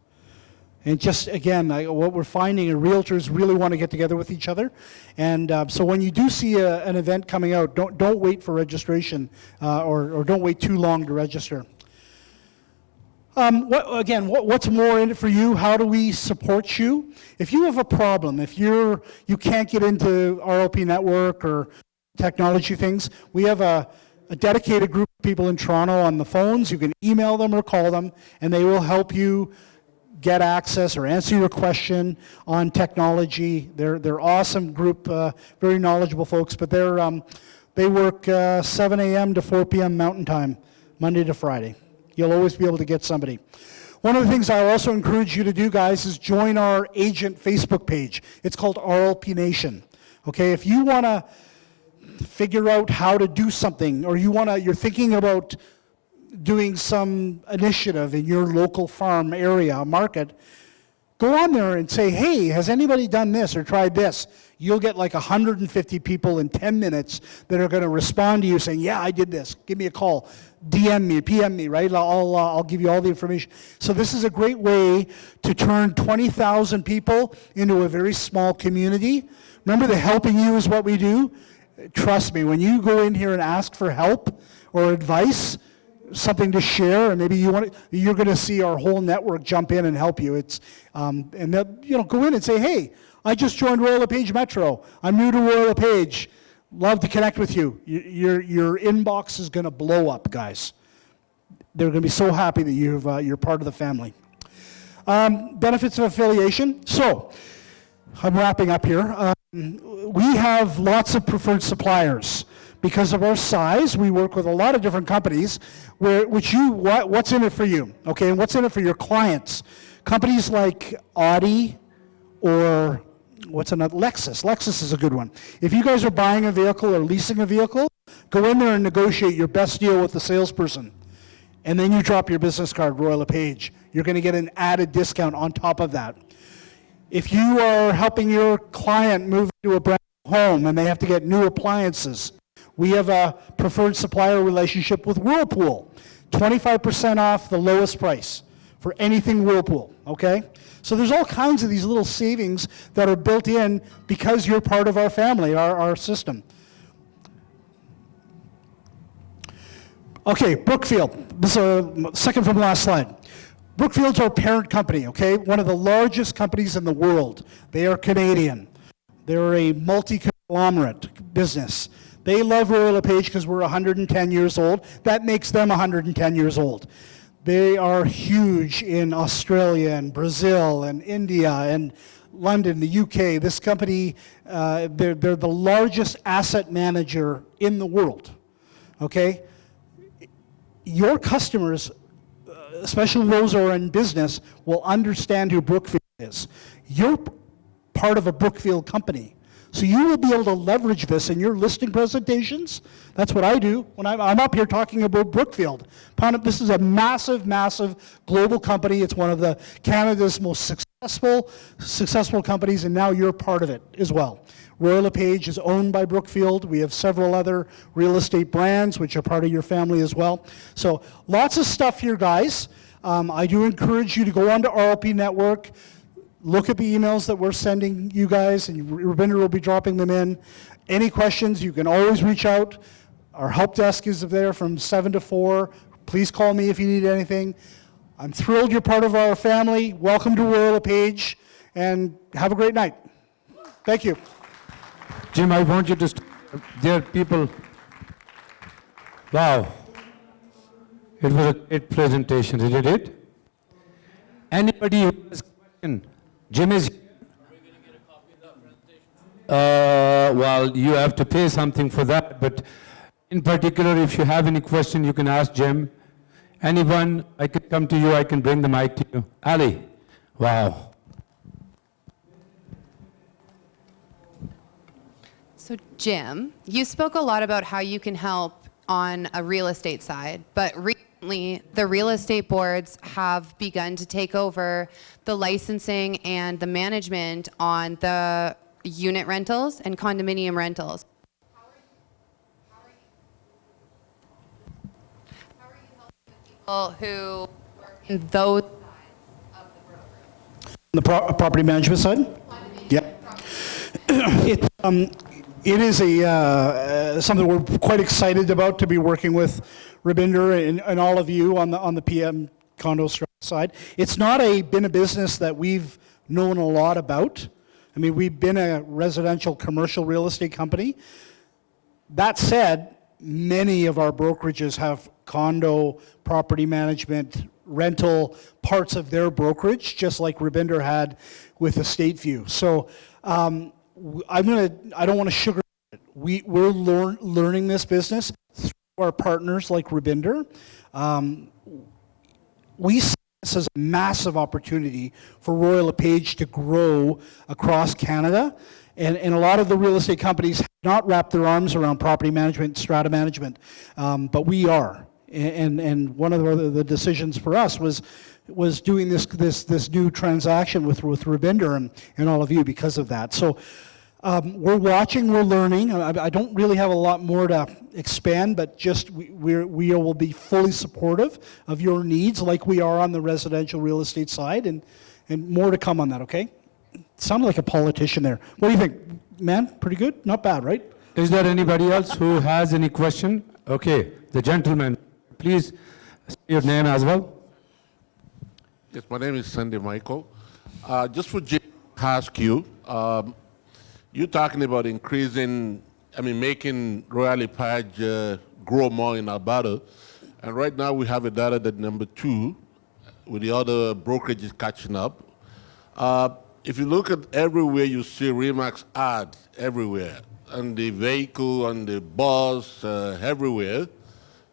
And just, again, what we're finding is realtors really want to get together with each other. And so when you do see an event coming out, don't wait for registration or don't wait too long to register. What's more in it for you? How do we support you? If you have a problem, if you can't get into RLP Network or technology things, we have a dedicated group of people in Toronto on the phones. You can email them or call them, and they will help you get access or answer your question on technology. They're awesome group, very knowledgeable folks, but they work 7 a.m. to 4 p.m. Mountain Time, Monday to Friday. You'll always be able to get somebody. One of the things I also encourage you to do, guys, is join our agent Facebook page. It's called RLP Nation. Okay, if you want to figure out how to do something, or you're thinking about doing some initiative in your local farm area, market, go on there and say, hey, has anybody done this or tried this? You'll get like 150 people in 10 minutes that are going to respond to you saying, yeah, I did this. Give me a call. DM me, PM me, right? I'll give you all the information. So this is a great way to turn 20,000 people into a very small community. Remember, the helping you is what we do. Trust me, when you go in here and ask for help or advice, something to share, and maybe you're going to see our whole network jump in and help you. And they'll go in and say, hey, I just joined Royal LePage Metro. I'm new to Royal LePage. Love to connect with you. Your inbox is going to blow up, guys. They're going to be so happy that you're part of the family. Benefits of affiliation. So, I'm wrapping up here. We have lots of preferred suppliers. Because of our size, we work with a lot of different companies, what's in it for you, okay, and what's in it for your clients. Companies like Audi or what's another? Lexus. Lexus is a good one. If you guys are buying a vehicle or leasing a vehicle, go in there and negotiate your best deal with the salesperson. And then you drop your business card, Royal LePage. You're going to get an added discount on top of that. If you are helping your client move into a brand new home and they have to get new appliances, we have a preferred supplier relationship with Whirlpool. 25% off the lowest price for anything Whirlpool, okay? So there's all kinds of these little savings that are built in because you're part of our family, our system. Okay, Brookfield. This is a second from the last slide. Brookfield's our parent company, okay? One of the largest companies in the world. They are Canadian. They're a multi-conglomerate business. They love Royal LePage because we're 110 years old. That makes them 110 years old. They are huge in Australia and Brazil and India and London, the UK. This company, they're the largest asset manager in the world, okay? Your customers, especially those who are in business, will understand who Brookfield is. You're part of a Brookfield company. So you will be able to leverage this in your listing presentations. That's what I do when I'm up here talking about Brookfield. This is a massive, massive global company. It's one of the Canada's most successful companies, and now you're part of it as well. Royal LePage is owned by Brookfield. We have several other real estate brands which are part of your family as well. So lots of stuff here, guys. I do encourage you to go onto RLP Network, look at the emails that we're sending you guys, and Rabinder will be dropping them in. Any questions, you can always reach out. Our help desk is there from 7 to 4. Please call me if you need anything. I'm thrilled you're part of our family. Welcome to Royal LePage, and have a great night. Thank you. Jim, I want you to, there are people, wow, it was a great presentation, isn't it? Anybody who has a question? Jim is, well, you have to pay something for that, but in particular, if you have any question, you can ask Jim. Anyone, I can come to you, I can bring the mic to you. Ali, wow. So Jim, you spoke a lot about how you can help on a real estate side, but recently the real estate boards have begun to take over the licensing and the management on the unit rentals and condominium rentals. How are you helping the people who work in those sides of the brokerage? The property management side? Yeah. It is something we're quite excited about, to be working with Rabinder and all of you on the PM condo side. It's not been a business that we've known a lot about. I mean, we've been a residential commercial real estate company. That said, many of our brokerages have condo, property management, rental parts of their brokerage, just like Rabinder had with Estate View. So I don't want to sugarcoat it. We're learning this business through our partners like Rabinder. We see this as a massive opportunity for Royal LePage to grow across Canada. And a lot of the real estate companies have not wrapped their arms around property management, strata management, but we are. And one of the decisions for us was doing this new transaction with Rabinder and all of you because of that. So we're watching, we're learning. I don't really have a lot more to expand, but just we will be fully supportive of your needs like we are on the residential real estate side, and more to come on that, okay? Sounded like a politician there. What do you think, man? Pretty good? Not bad, right? Is there anybody else who has any question? Okay, the gentleman, please say your name as well. Yes, my name is Sandy Michael. Just for Jim to ask you, you're talking about making Royal LePage grow more in Alberta. And right now we have a data that number 2, with the other brokerages catching up. If you look at everywhere, you see Remax ads everywhere, on the vehicle, on the bus, everywhere.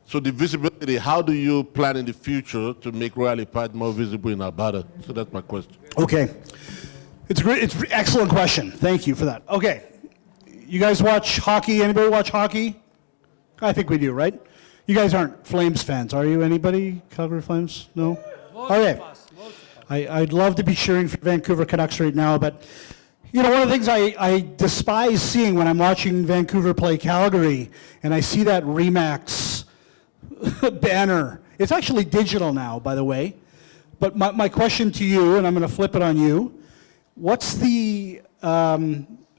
So the visibility, how do you plan in the future to make Royal LePage more visible in Alberta? So that's my question. Okay. It's great. It's an excellent question. Thank you for that. Okay. You guys watch hockey? Anybody watch hockey? I think we do, right? You guys aren't Flames fans, are you? Anybody? Calgary Flames? No? Okay. I'd love to be cheering for Vancouver Canucks right now, but you know, one of the things I despise seeing when I'm watching Vancouver play Calgary, and I see that Remax banner. It's actually digital now, by the way. But my question to you, and I'm going to flip it on you, what's the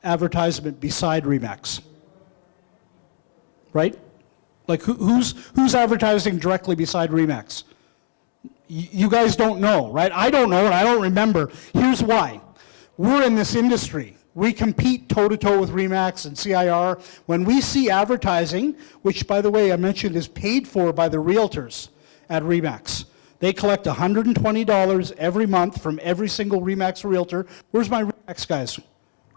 advertisement beside Remax? Right? Like who's advertising directly beside Remax? You guys don't know, right? I don't know, and I don't remember. Here's why. We're in this industry. We compete toe-to-toe with Remax and CIR. When we see advertising, which, by the way, I mentioned is paid for by the realtors at Remax. They collect $120 every month from every single Remax realtor. Where's my Remax guys?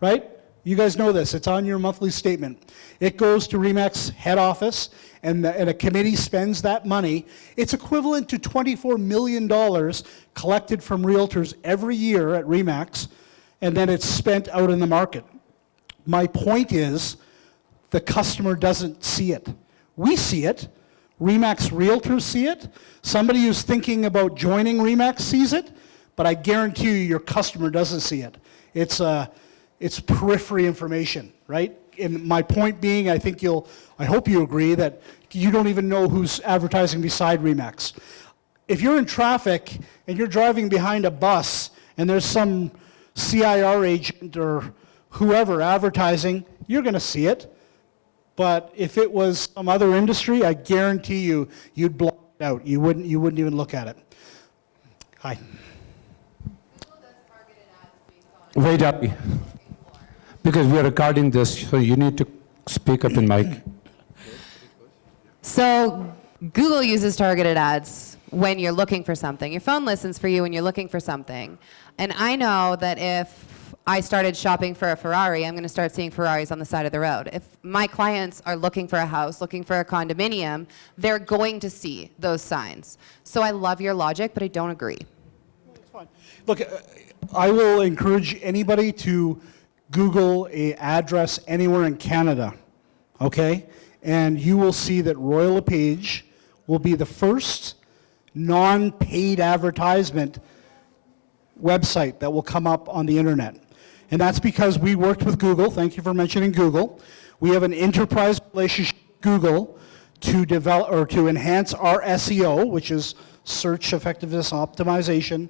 Right? You guys know this. It's on your monthly statement. It goes to Remax head office, and a committee spends that money. It's equivalent to $24 million collected from realtors every year at Remax, and then it's spent out in the market. My point is, the customer doesn't see it. We see it. Remax realtors see it. Somebody who's thinking about joining Remax sees it, but I guarantee you your customer doesn't see it. It's periphery information, right? And my point being, I hope you agree that you don't even know who's advertising beside Remax. If you're in traffic and you're driving behind a bus and there's some CIR agent or whoever advertising, you're going to see it. But if it was some other industry, I guarantee you, you'd block it out. You wouldn't even look at it. Hi. Wait up. Because we are recording this, so you need to speak up in mic. So Google uses targeted ads when you're looking for something. Your phone listens for you when you're looking for something. And I know that if I started shopping for a Ferrari, I'm going to start seeing Ferraris on the side of the road. If my clients are looking for a house, looking for a condominium, they're going to see those signs. So I love your logic, but I don't agree. It's fine. Look, I will encourage anybody to Google an address anywhere in Canada, okay? And you will see that Royal LePage will be the first non-paid advertisement website that will come up on the internet. And that's because we worked with Google. Thank you for mentioning Google. We have an enterprise relationship with Google to develop or to enhance our SEO, which is search effectiveness optimization.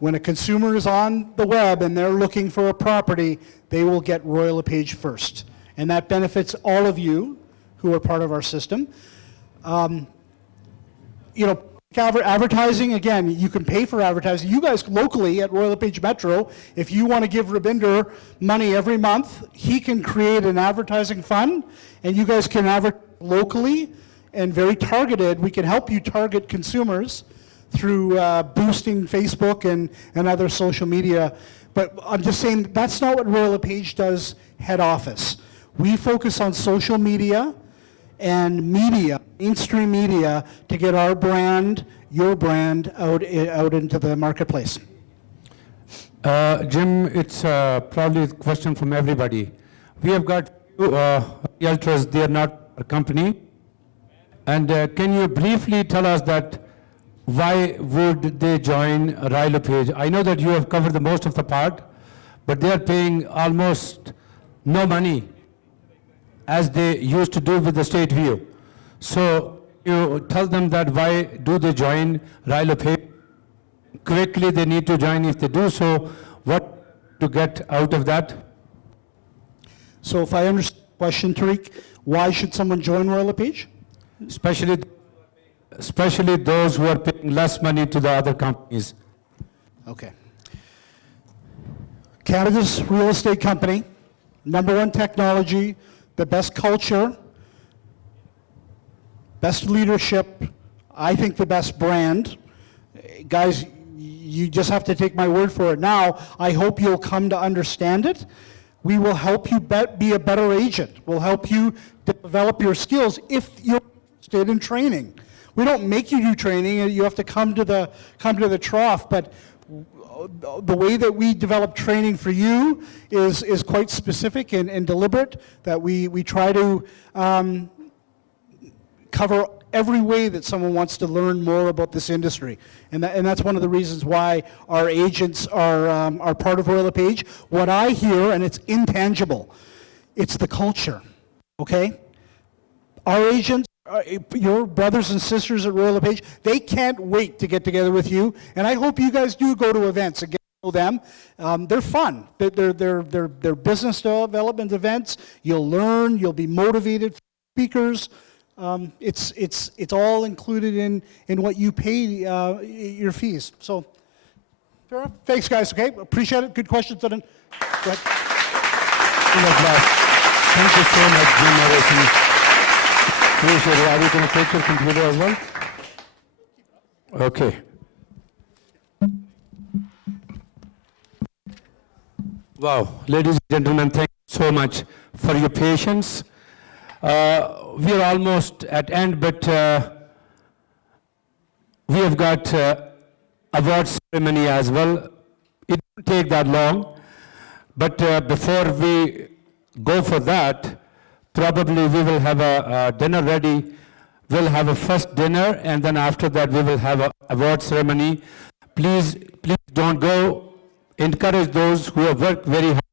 When a consumer is on the web and they're looking for a property, they will get Royal LePage first. And that benefits all of you who are part of our system. Advertising, again, you can pay for advertising. You guys locally at Royal LePage Metro, if you want to give Rabinder money every month, he can create an advertising fund, and you guys can advertise locally and very targeted. We can help you target consumers through boosting Facebook and other social media. But I'm just saying that's not what Royal LePage does head office. We focus on social media and media, mainstream media, to get our brand, your brand, out into the marketplace. Jim, it's probably a question from everybody. We have got realtors, they are not a company. And can you briefly tell us that why would they join Royal LePage? I know that you have covered the most of the part, but they are paying almost no money as they used to do with the State View. So you tell them that why do they join Royal LePage? Quickly they need to join. If they do so, what to get out of that? So if I understand the question, Tariq, why should someone join Royal LePage? Especially those who are paying less money to the other companies. Okay. Canada's real estate company, #1 technology, the best culture, best leadership, I think the best brand. Guys, you just have to take my word for it. Now, I hope you'll come to understand it. We will help you be a better agent. We'll help you develop your skills if you're interested in training. We don't make you do training. You have to come to the trough. But the way that we develop training for you is quite specific and deliberate, that we try to cover every way that someone wants to learn more about this industry. And that's one of the reasons why our agents are part of Royal LePage. What I hear, and it's intangible, it's the culture, okay? Our agents, your brothers and sisters at Royal LePage, they can't wait to get together with you. And I hope you guys do go to events and get to know them. They're fun. They're business development events. You'll learn. You'll be motivated. Speakers. It's all included in what you pay your fees. So, fair enough. Thanks, guys. Okay, appreciate it. Good questions. Go ahead. Thank you so much, Jim Morrison. Appreciate it. Are you going to take your computer as well? Okay. Wow, ladies and gentlemen, thank you so much for your patience. We are almost at end, but we have got award ceremony as well. It won't take that long, but before we go for that, probably we will have a dinner ready. We'll have a first dinner, and then after that we will have an award ceremony. Please don't go. Encourage those who have worked very hard,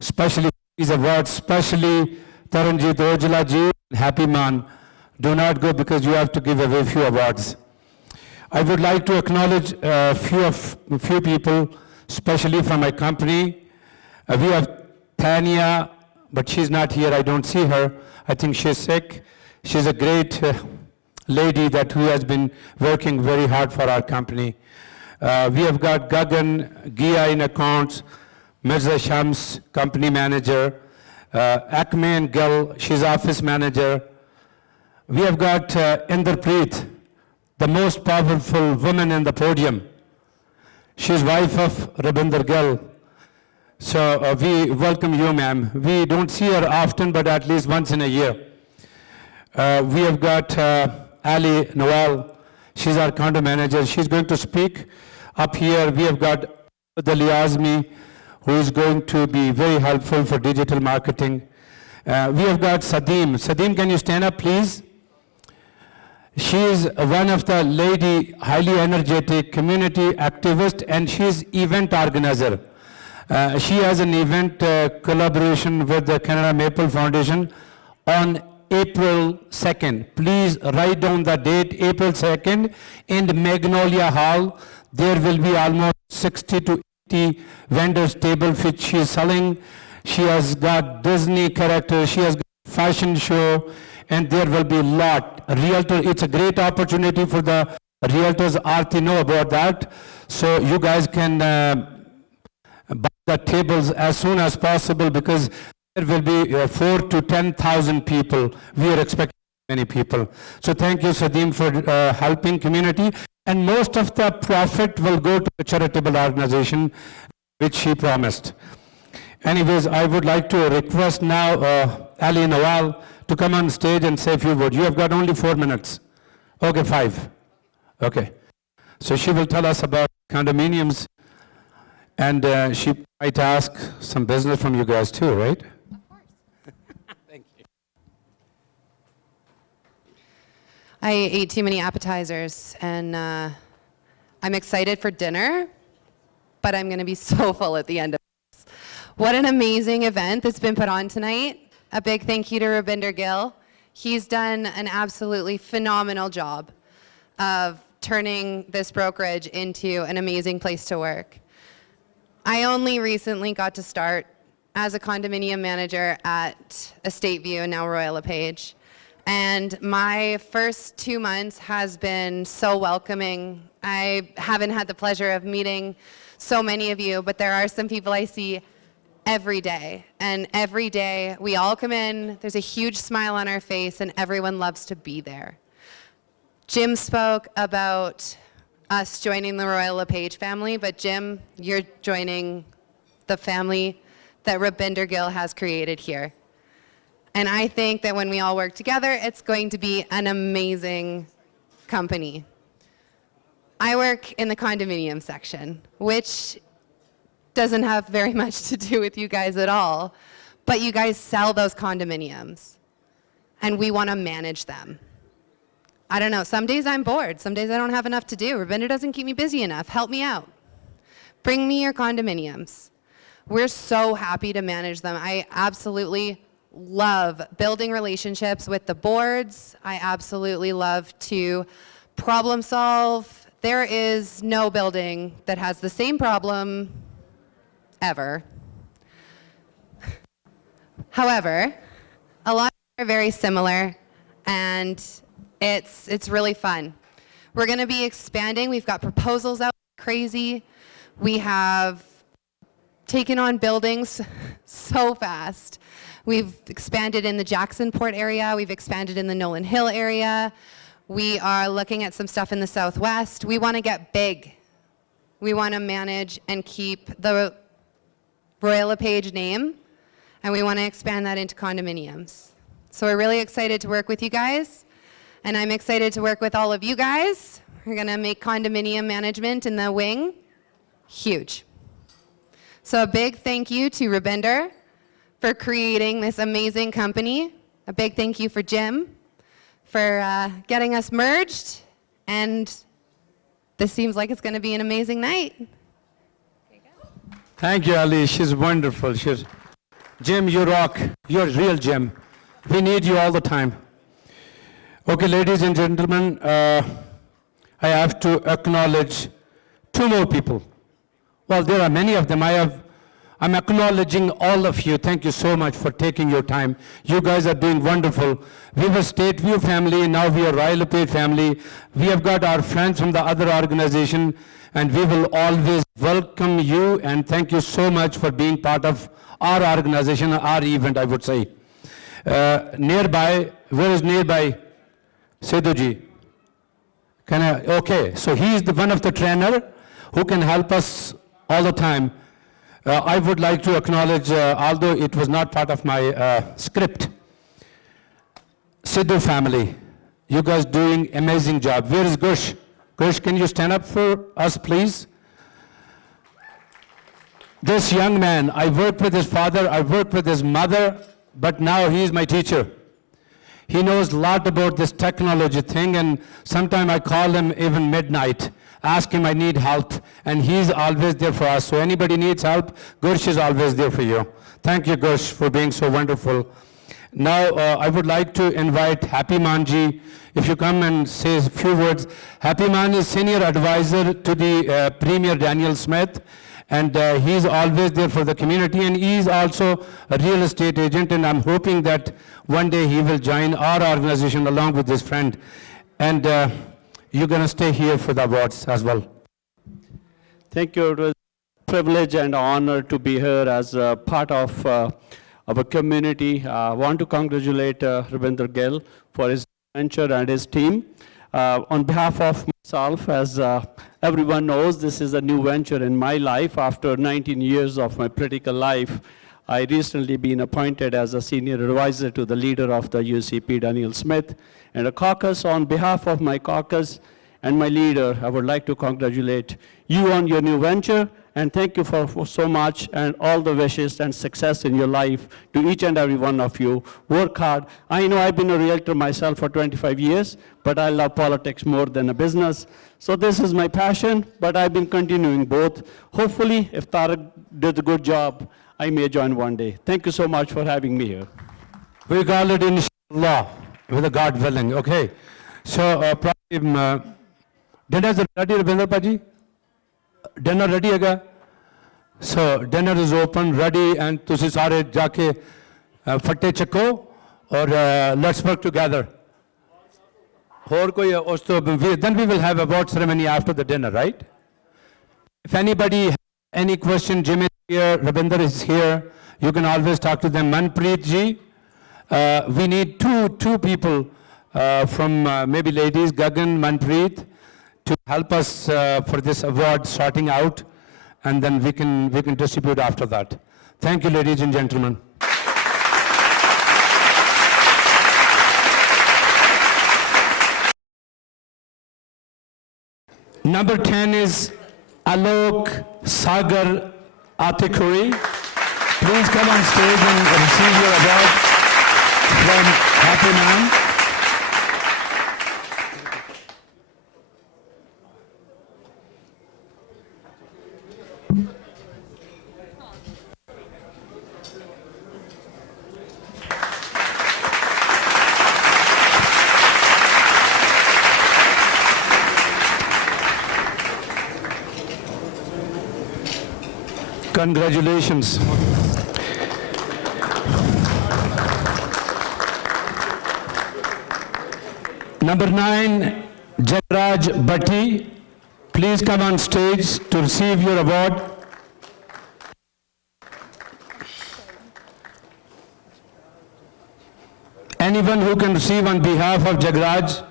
especially these awards, especially Taranjit Ojala ji, Happy Man. Do not go because you have to give away few awards. I would like to acknowledge a few people, especially from my company. We have Tanya, but she's not here. I don't see her. I think she's sick. She's a great lady who has been working very hard for our company. We have got Gagan, Gia in accounts, Mirza Shams, company manager, Akme Gill, she's office manager. We have got Inderpreet, the most powerful woman in the podium. She's wife of Rabinder Gill. So we welcome you, ma'am. We don't see her often, but at least once in a year. We have got Ali Nawal. She's our condo manager. She's going to speak up here. We have got Ali Azmi, who is going to be very helpful for digital marketing. We have got Sadeem. Sadeem, can you stand up, please? She is one of the lady, highly energetic community activist, and she's event organizer. She has an event collaboration with the Canada Maple Foundation on April 2nd. Please write down the date, April 2nd, in Magnolia Hall. There will be almost 60 to 80 vendors table which she is selling. She has got Disney characters, she has got fashion show, and there will be a lot. Realtor, it's a great opportunity for the realtors. Aarti know about that. So you guys can buy the tables as soon as possible because there will be 4,000 to 10,000 people. We are expecting many people. So thank you, Sadeem, for helping community. And most of the profit will go to a charitable organization, which she promised. Anyways, I would like to request now Ali Nawal to come on stage and say a few words. You have got only 4 minutes. Okay, 5. Okay. So she will tell us about condominiums, and she might ask some business from you guys too, right? Thank you. I ate too many appetizers, and I'm excited for dinner, but I'm going to be so full at the end of this. What an amazing event that's been put on tonight. A big thank you to Rabinder Gill. He's done an absolutely phenomenal job of turning this brokerage into an amazing place to work. I only recently got to start as a condominium manager at Estate View, now Royal LePage. And my first 2 months has been so welcoming. I haven't had the pleasure of meeting so many of you, but there are some people I see every day. And every day we all come in, there's a huge smile on our face, and everyone loves to be there. Jim spoke about us joining the Royal LePage family, but Jim, you're joining the family that Rabinder Gill has created here. And I think that when we all work together, it's going to be an amazing company. I work in the condominium section, which doesn't have very much to do with you guys at all, but you guys sell those condominiums, and we want to manage them. I don't know, some days I'm bored, some days I don't have enough to do. Rabinder doesn't keep me busy enough. Help me out. Bring me your condominiums. We're so happy to manage them. I absolutely love building relationships with the boards. I absolutely love to problem solve. There is no building that has the same problem ever. However, a lot are very similar, and it's really fun. We're going to be expanding. We've got proposals out crazy. We have taken on buildings so fast. We've expanded in the Jacksonport area. We've expanded in the Nolan Hill area. We are looking at some stuff in the Southwest. We want to get big. We want to manage and keep the Royal LePage name, and we want to expand that into condominiums. So we're really excited to work with you guys, and I'm excited to work with all of you guys. We're going to make condominium management in the wing huge. So a big thank you to Rabinder for creating this amazing company. A big thank you for Jim for getting us merged, and this seems like it's going to be an amazing night. Thank you, Ali. She's wonderful. Jim, you rock. You're real, Jim. We need you all the time. Okay, ladies and gentlemen, I have to acknowledge two more people. Well, there are many of them. I'm acknowledging all of you. Thank you so much for taking your time. You guys are doing wonderful. We were State View family, now we are Royal LePage family. We have got our friends from the other organization, and we will always welcome you, and thank you so much for being part of our organization, our event, I would say. Nearby, where is nearby? Sidhuji. Okay, so he is one of the trainer who can help us all the time. I would like to acknowledge, although it was not part of my script, Sidhu family. You guys doing amazing job. Where is Gush? Gush, can you stand up for us, please? This young man, I worked with his father, I worked with his mother, but now he is my teacher. He knows a lot about this technology thing, and sometimes I call him even midnight, ask him I need help, and he's always there for us. So anybody needs help, Gush is always there for you. Thank you, Gush, for being so wonderful. Now, I would like to invite Happy Manji, if you come and say a few words. Happy Man is senior advisor to the Premier Daniel Smith, and he's always there for the community, and he's also a real estate agent, and I'm hoping that one day he will join our organization along with his friend. And you're going to stay here for the awards as well. Thank you. It was a privilege and honor to be here as a part of our community. I want to congratulate Rabinder Gill for his venture and his team. On behalf of myself, as everyone knows, this is a new venture in my life. After 19 years of my political life, I recently been appointed as a senior advisor to the leader of the UCP, Daniel Smith, and a caucus. On behalf of my caucus and my leader, I would like to congratulate you on your new venture, and thank you for so much, and all the wishes and success in your life to each and every one of you. Work hard. I know I've been a realtor myself for 25 years, but I love politics more than a business. So this is my passion, but I've been continuing both. Hopefully, if Tariq did a good job, I may join one day. Thank you so much for having me here. We call it inshallah, with a God willing, okay? So, dinner is ready, Rabinder Paji? Dinner ready hai? So, dinner is open, ready, and tusi sare jaake fatte chakko, or let's work together. Then we will have award ceremony after the dinner, right? If anybody has any question, Jim is here, Rabinder is here, you can always talk to them. Manpreet ji, we need two people from maybe ladies, Gagan, Manpreet, to help us for this award sorting out, and then we can distribute after that. Thank you, ladies and gentlemen. Number 10 is Alok Sagar Atikuri. Please come on stage and receive your award from Happy Man. Congratulations. Number 9, Jagraj Bhatti. Please come on stage to receive your award. Anyone who can receive on behalf of Jagraj?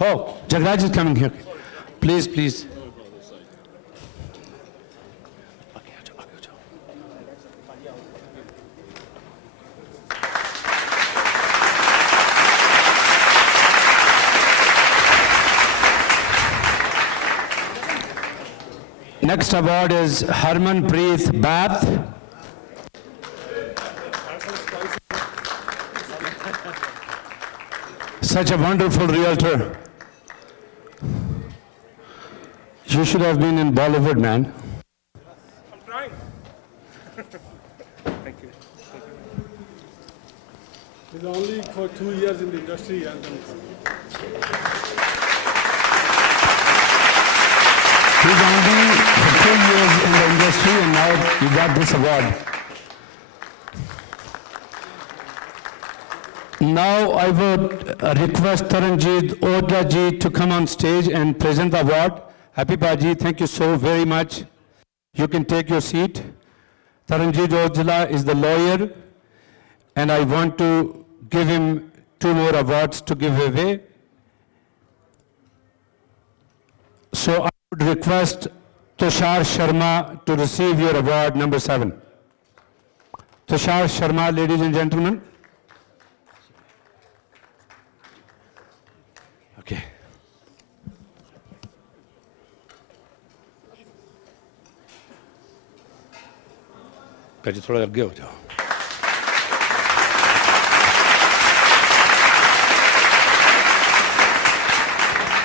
Oh, Jagraj is coming here. Please, please. Next award is Harmanpreet Bath. Such a wonderful realtor. You should have been in Bollywood, man. I'm trying. Thank you. He's only for 2 years in the industry and then He's only for 2 years in the industry and now you got this award. Now I would request Taranjeet Ojla ji to come on stage and present the award. Happy Baji, thank you so very much. You can take your seat. Taranjeet Ojla is the lawyer and I want to give him 2 more awards to give away. So I would request Tushar Sharma to receive your award number 7. Tushar Sharma, ladies and gentlemen. Okay. पहले थोड़ा आगे हो जाओ.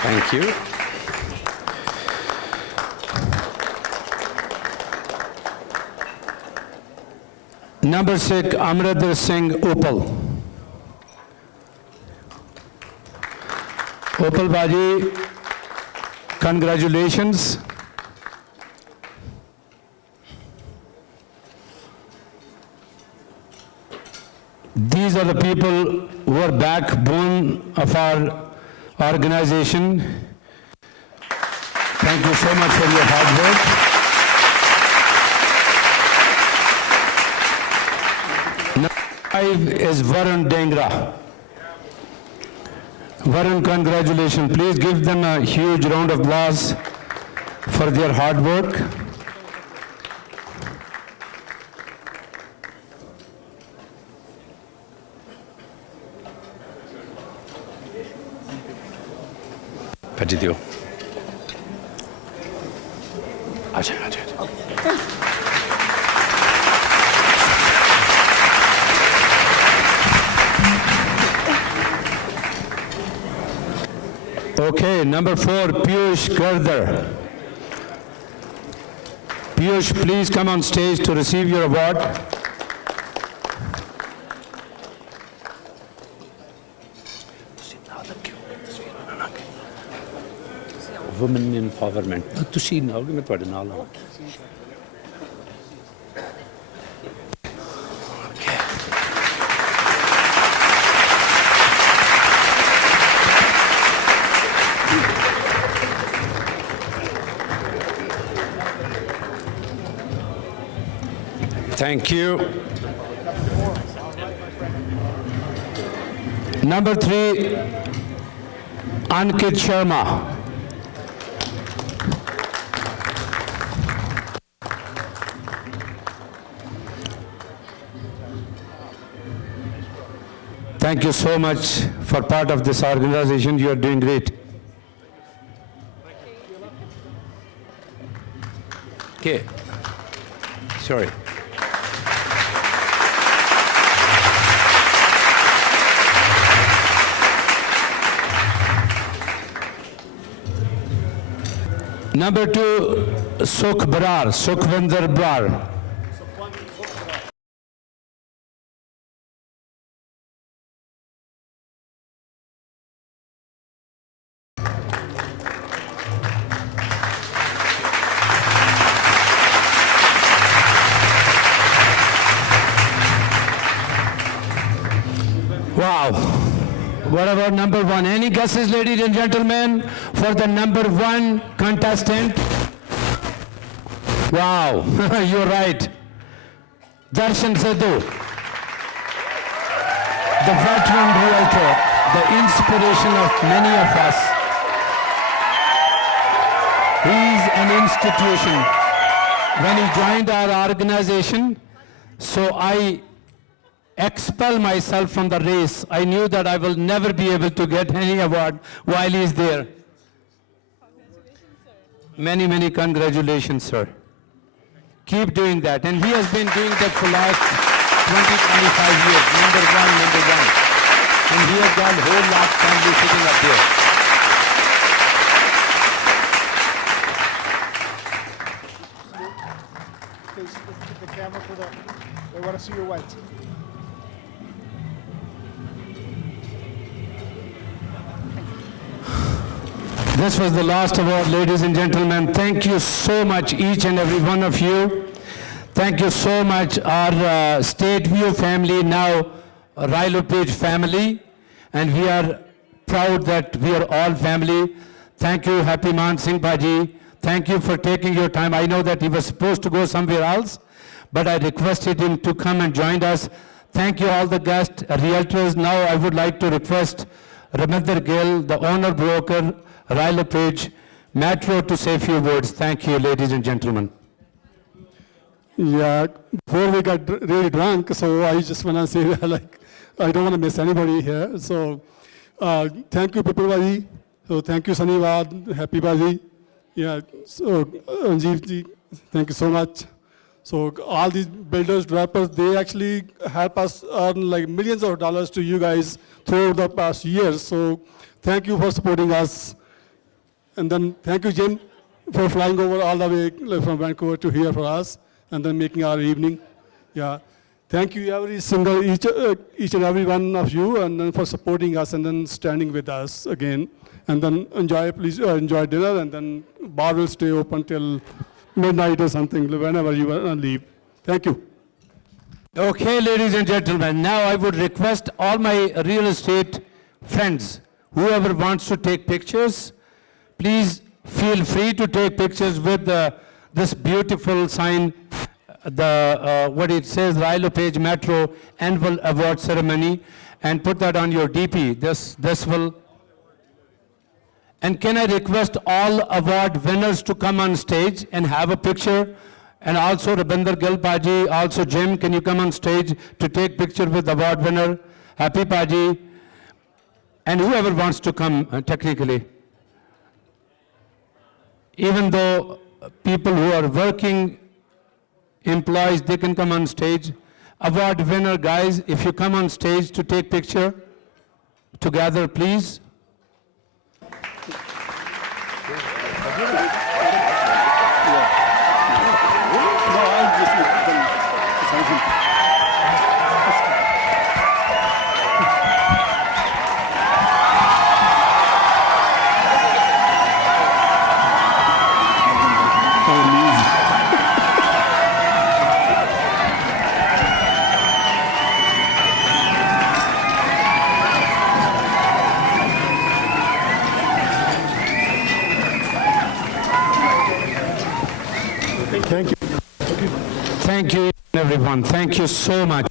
Thank you. Number 6, Amrinder Singh Opal. Opal Baji, congratulations. These are the people who are backbone of our organization. Thank you so much for your hard work. Number 5 is Varun Dengra. Varun, congratulations. Please give them a huge round of applause for their hard work. Pati diyo. Acha. Okay, number 4, Piyush Gardar. Piyush, please come on stage to receive your award. Women empowerment. ਤੁਸੀਂ ਨਾਓਗੇ ਮੈਂ ਤੁਹਾਡੇ ਨਾਲ ਆਵਾਂ. Thank you. Number 3, Ankit Sharma. Thank you so much for part of this organization. You are doing great. Okay. Sorry. Number 2, Sukhvinder Brar. Wow. What about number 1? Any guesses, ladies and gentlemen, for the number 1 contestant? Wow, you're right. Darshan Sidhu, the veteran realtor, the inspiration of many of us. He's an institution. When he joined our organization, so I expel myself from the race. I knew that I will never be able to get any award while he's there. Many, many congratulations, sir. Keep doing that. And he has been doing that for last 20, 25 years. Number one. And he has got whole large family sitting up there. Please, the camera for the, they want to see your whites. This was the last award, ladies and gentlemen. Thank you so much, each and every one of you. Thank you so much, our State View family, now LePage family. And we are proud that we are all family. Thank you, Happy Man Singh Bhaji. Thank you for taking your time. I know that he was supposed to go somewhere else, but I requested him to come and join us. Thank you, all the guests, realtors. Now I would like to request Rabinder Gill, the owner broker, LePage, Metro, to say a few words. Thank you, ladies and gentlemen. Yeah, before we got really drunk, so I just want to say that, like, I don't want to miss anybody here. So thank you, Pipal Baji. So thank you, Saniwad, Happy Baji. Yeah, so Anjeev ji, thank you so much. So all these builders, developers, they actually help us earn like millions of dollars to you guys throughout the past years. So thank you for supporting us. And then thank you, Jim, for flying over all the way from Vancouver to here for us, and then making our evening. Yeah. Thank you, each and every one of you, and then for supporting us and then standing with us again. And then please enjoy dinner, and then bar will stay open till midnight or something, whenever you want to leave. Thank you. Okay, ladies and gentlemen, now I would request all my real estate friends, whoever wants to take pictures, please feel free to take pictures with this beautiful sign, what it says, LePage Metro Annual Award Ceremony, and put that on your DP. This will. And can I request all award winners to come on stage and have a picture? And also Rabinder Gill Paji, also Jim, can you come on stage to take picture with award winner? Happy Paji. And whoever wants to come technically. Even though people who are working employees, they can come on stage. Award winner guys, if you come on stage to take picture together, please. Thank you. Thank you, everyone. Thank you so much.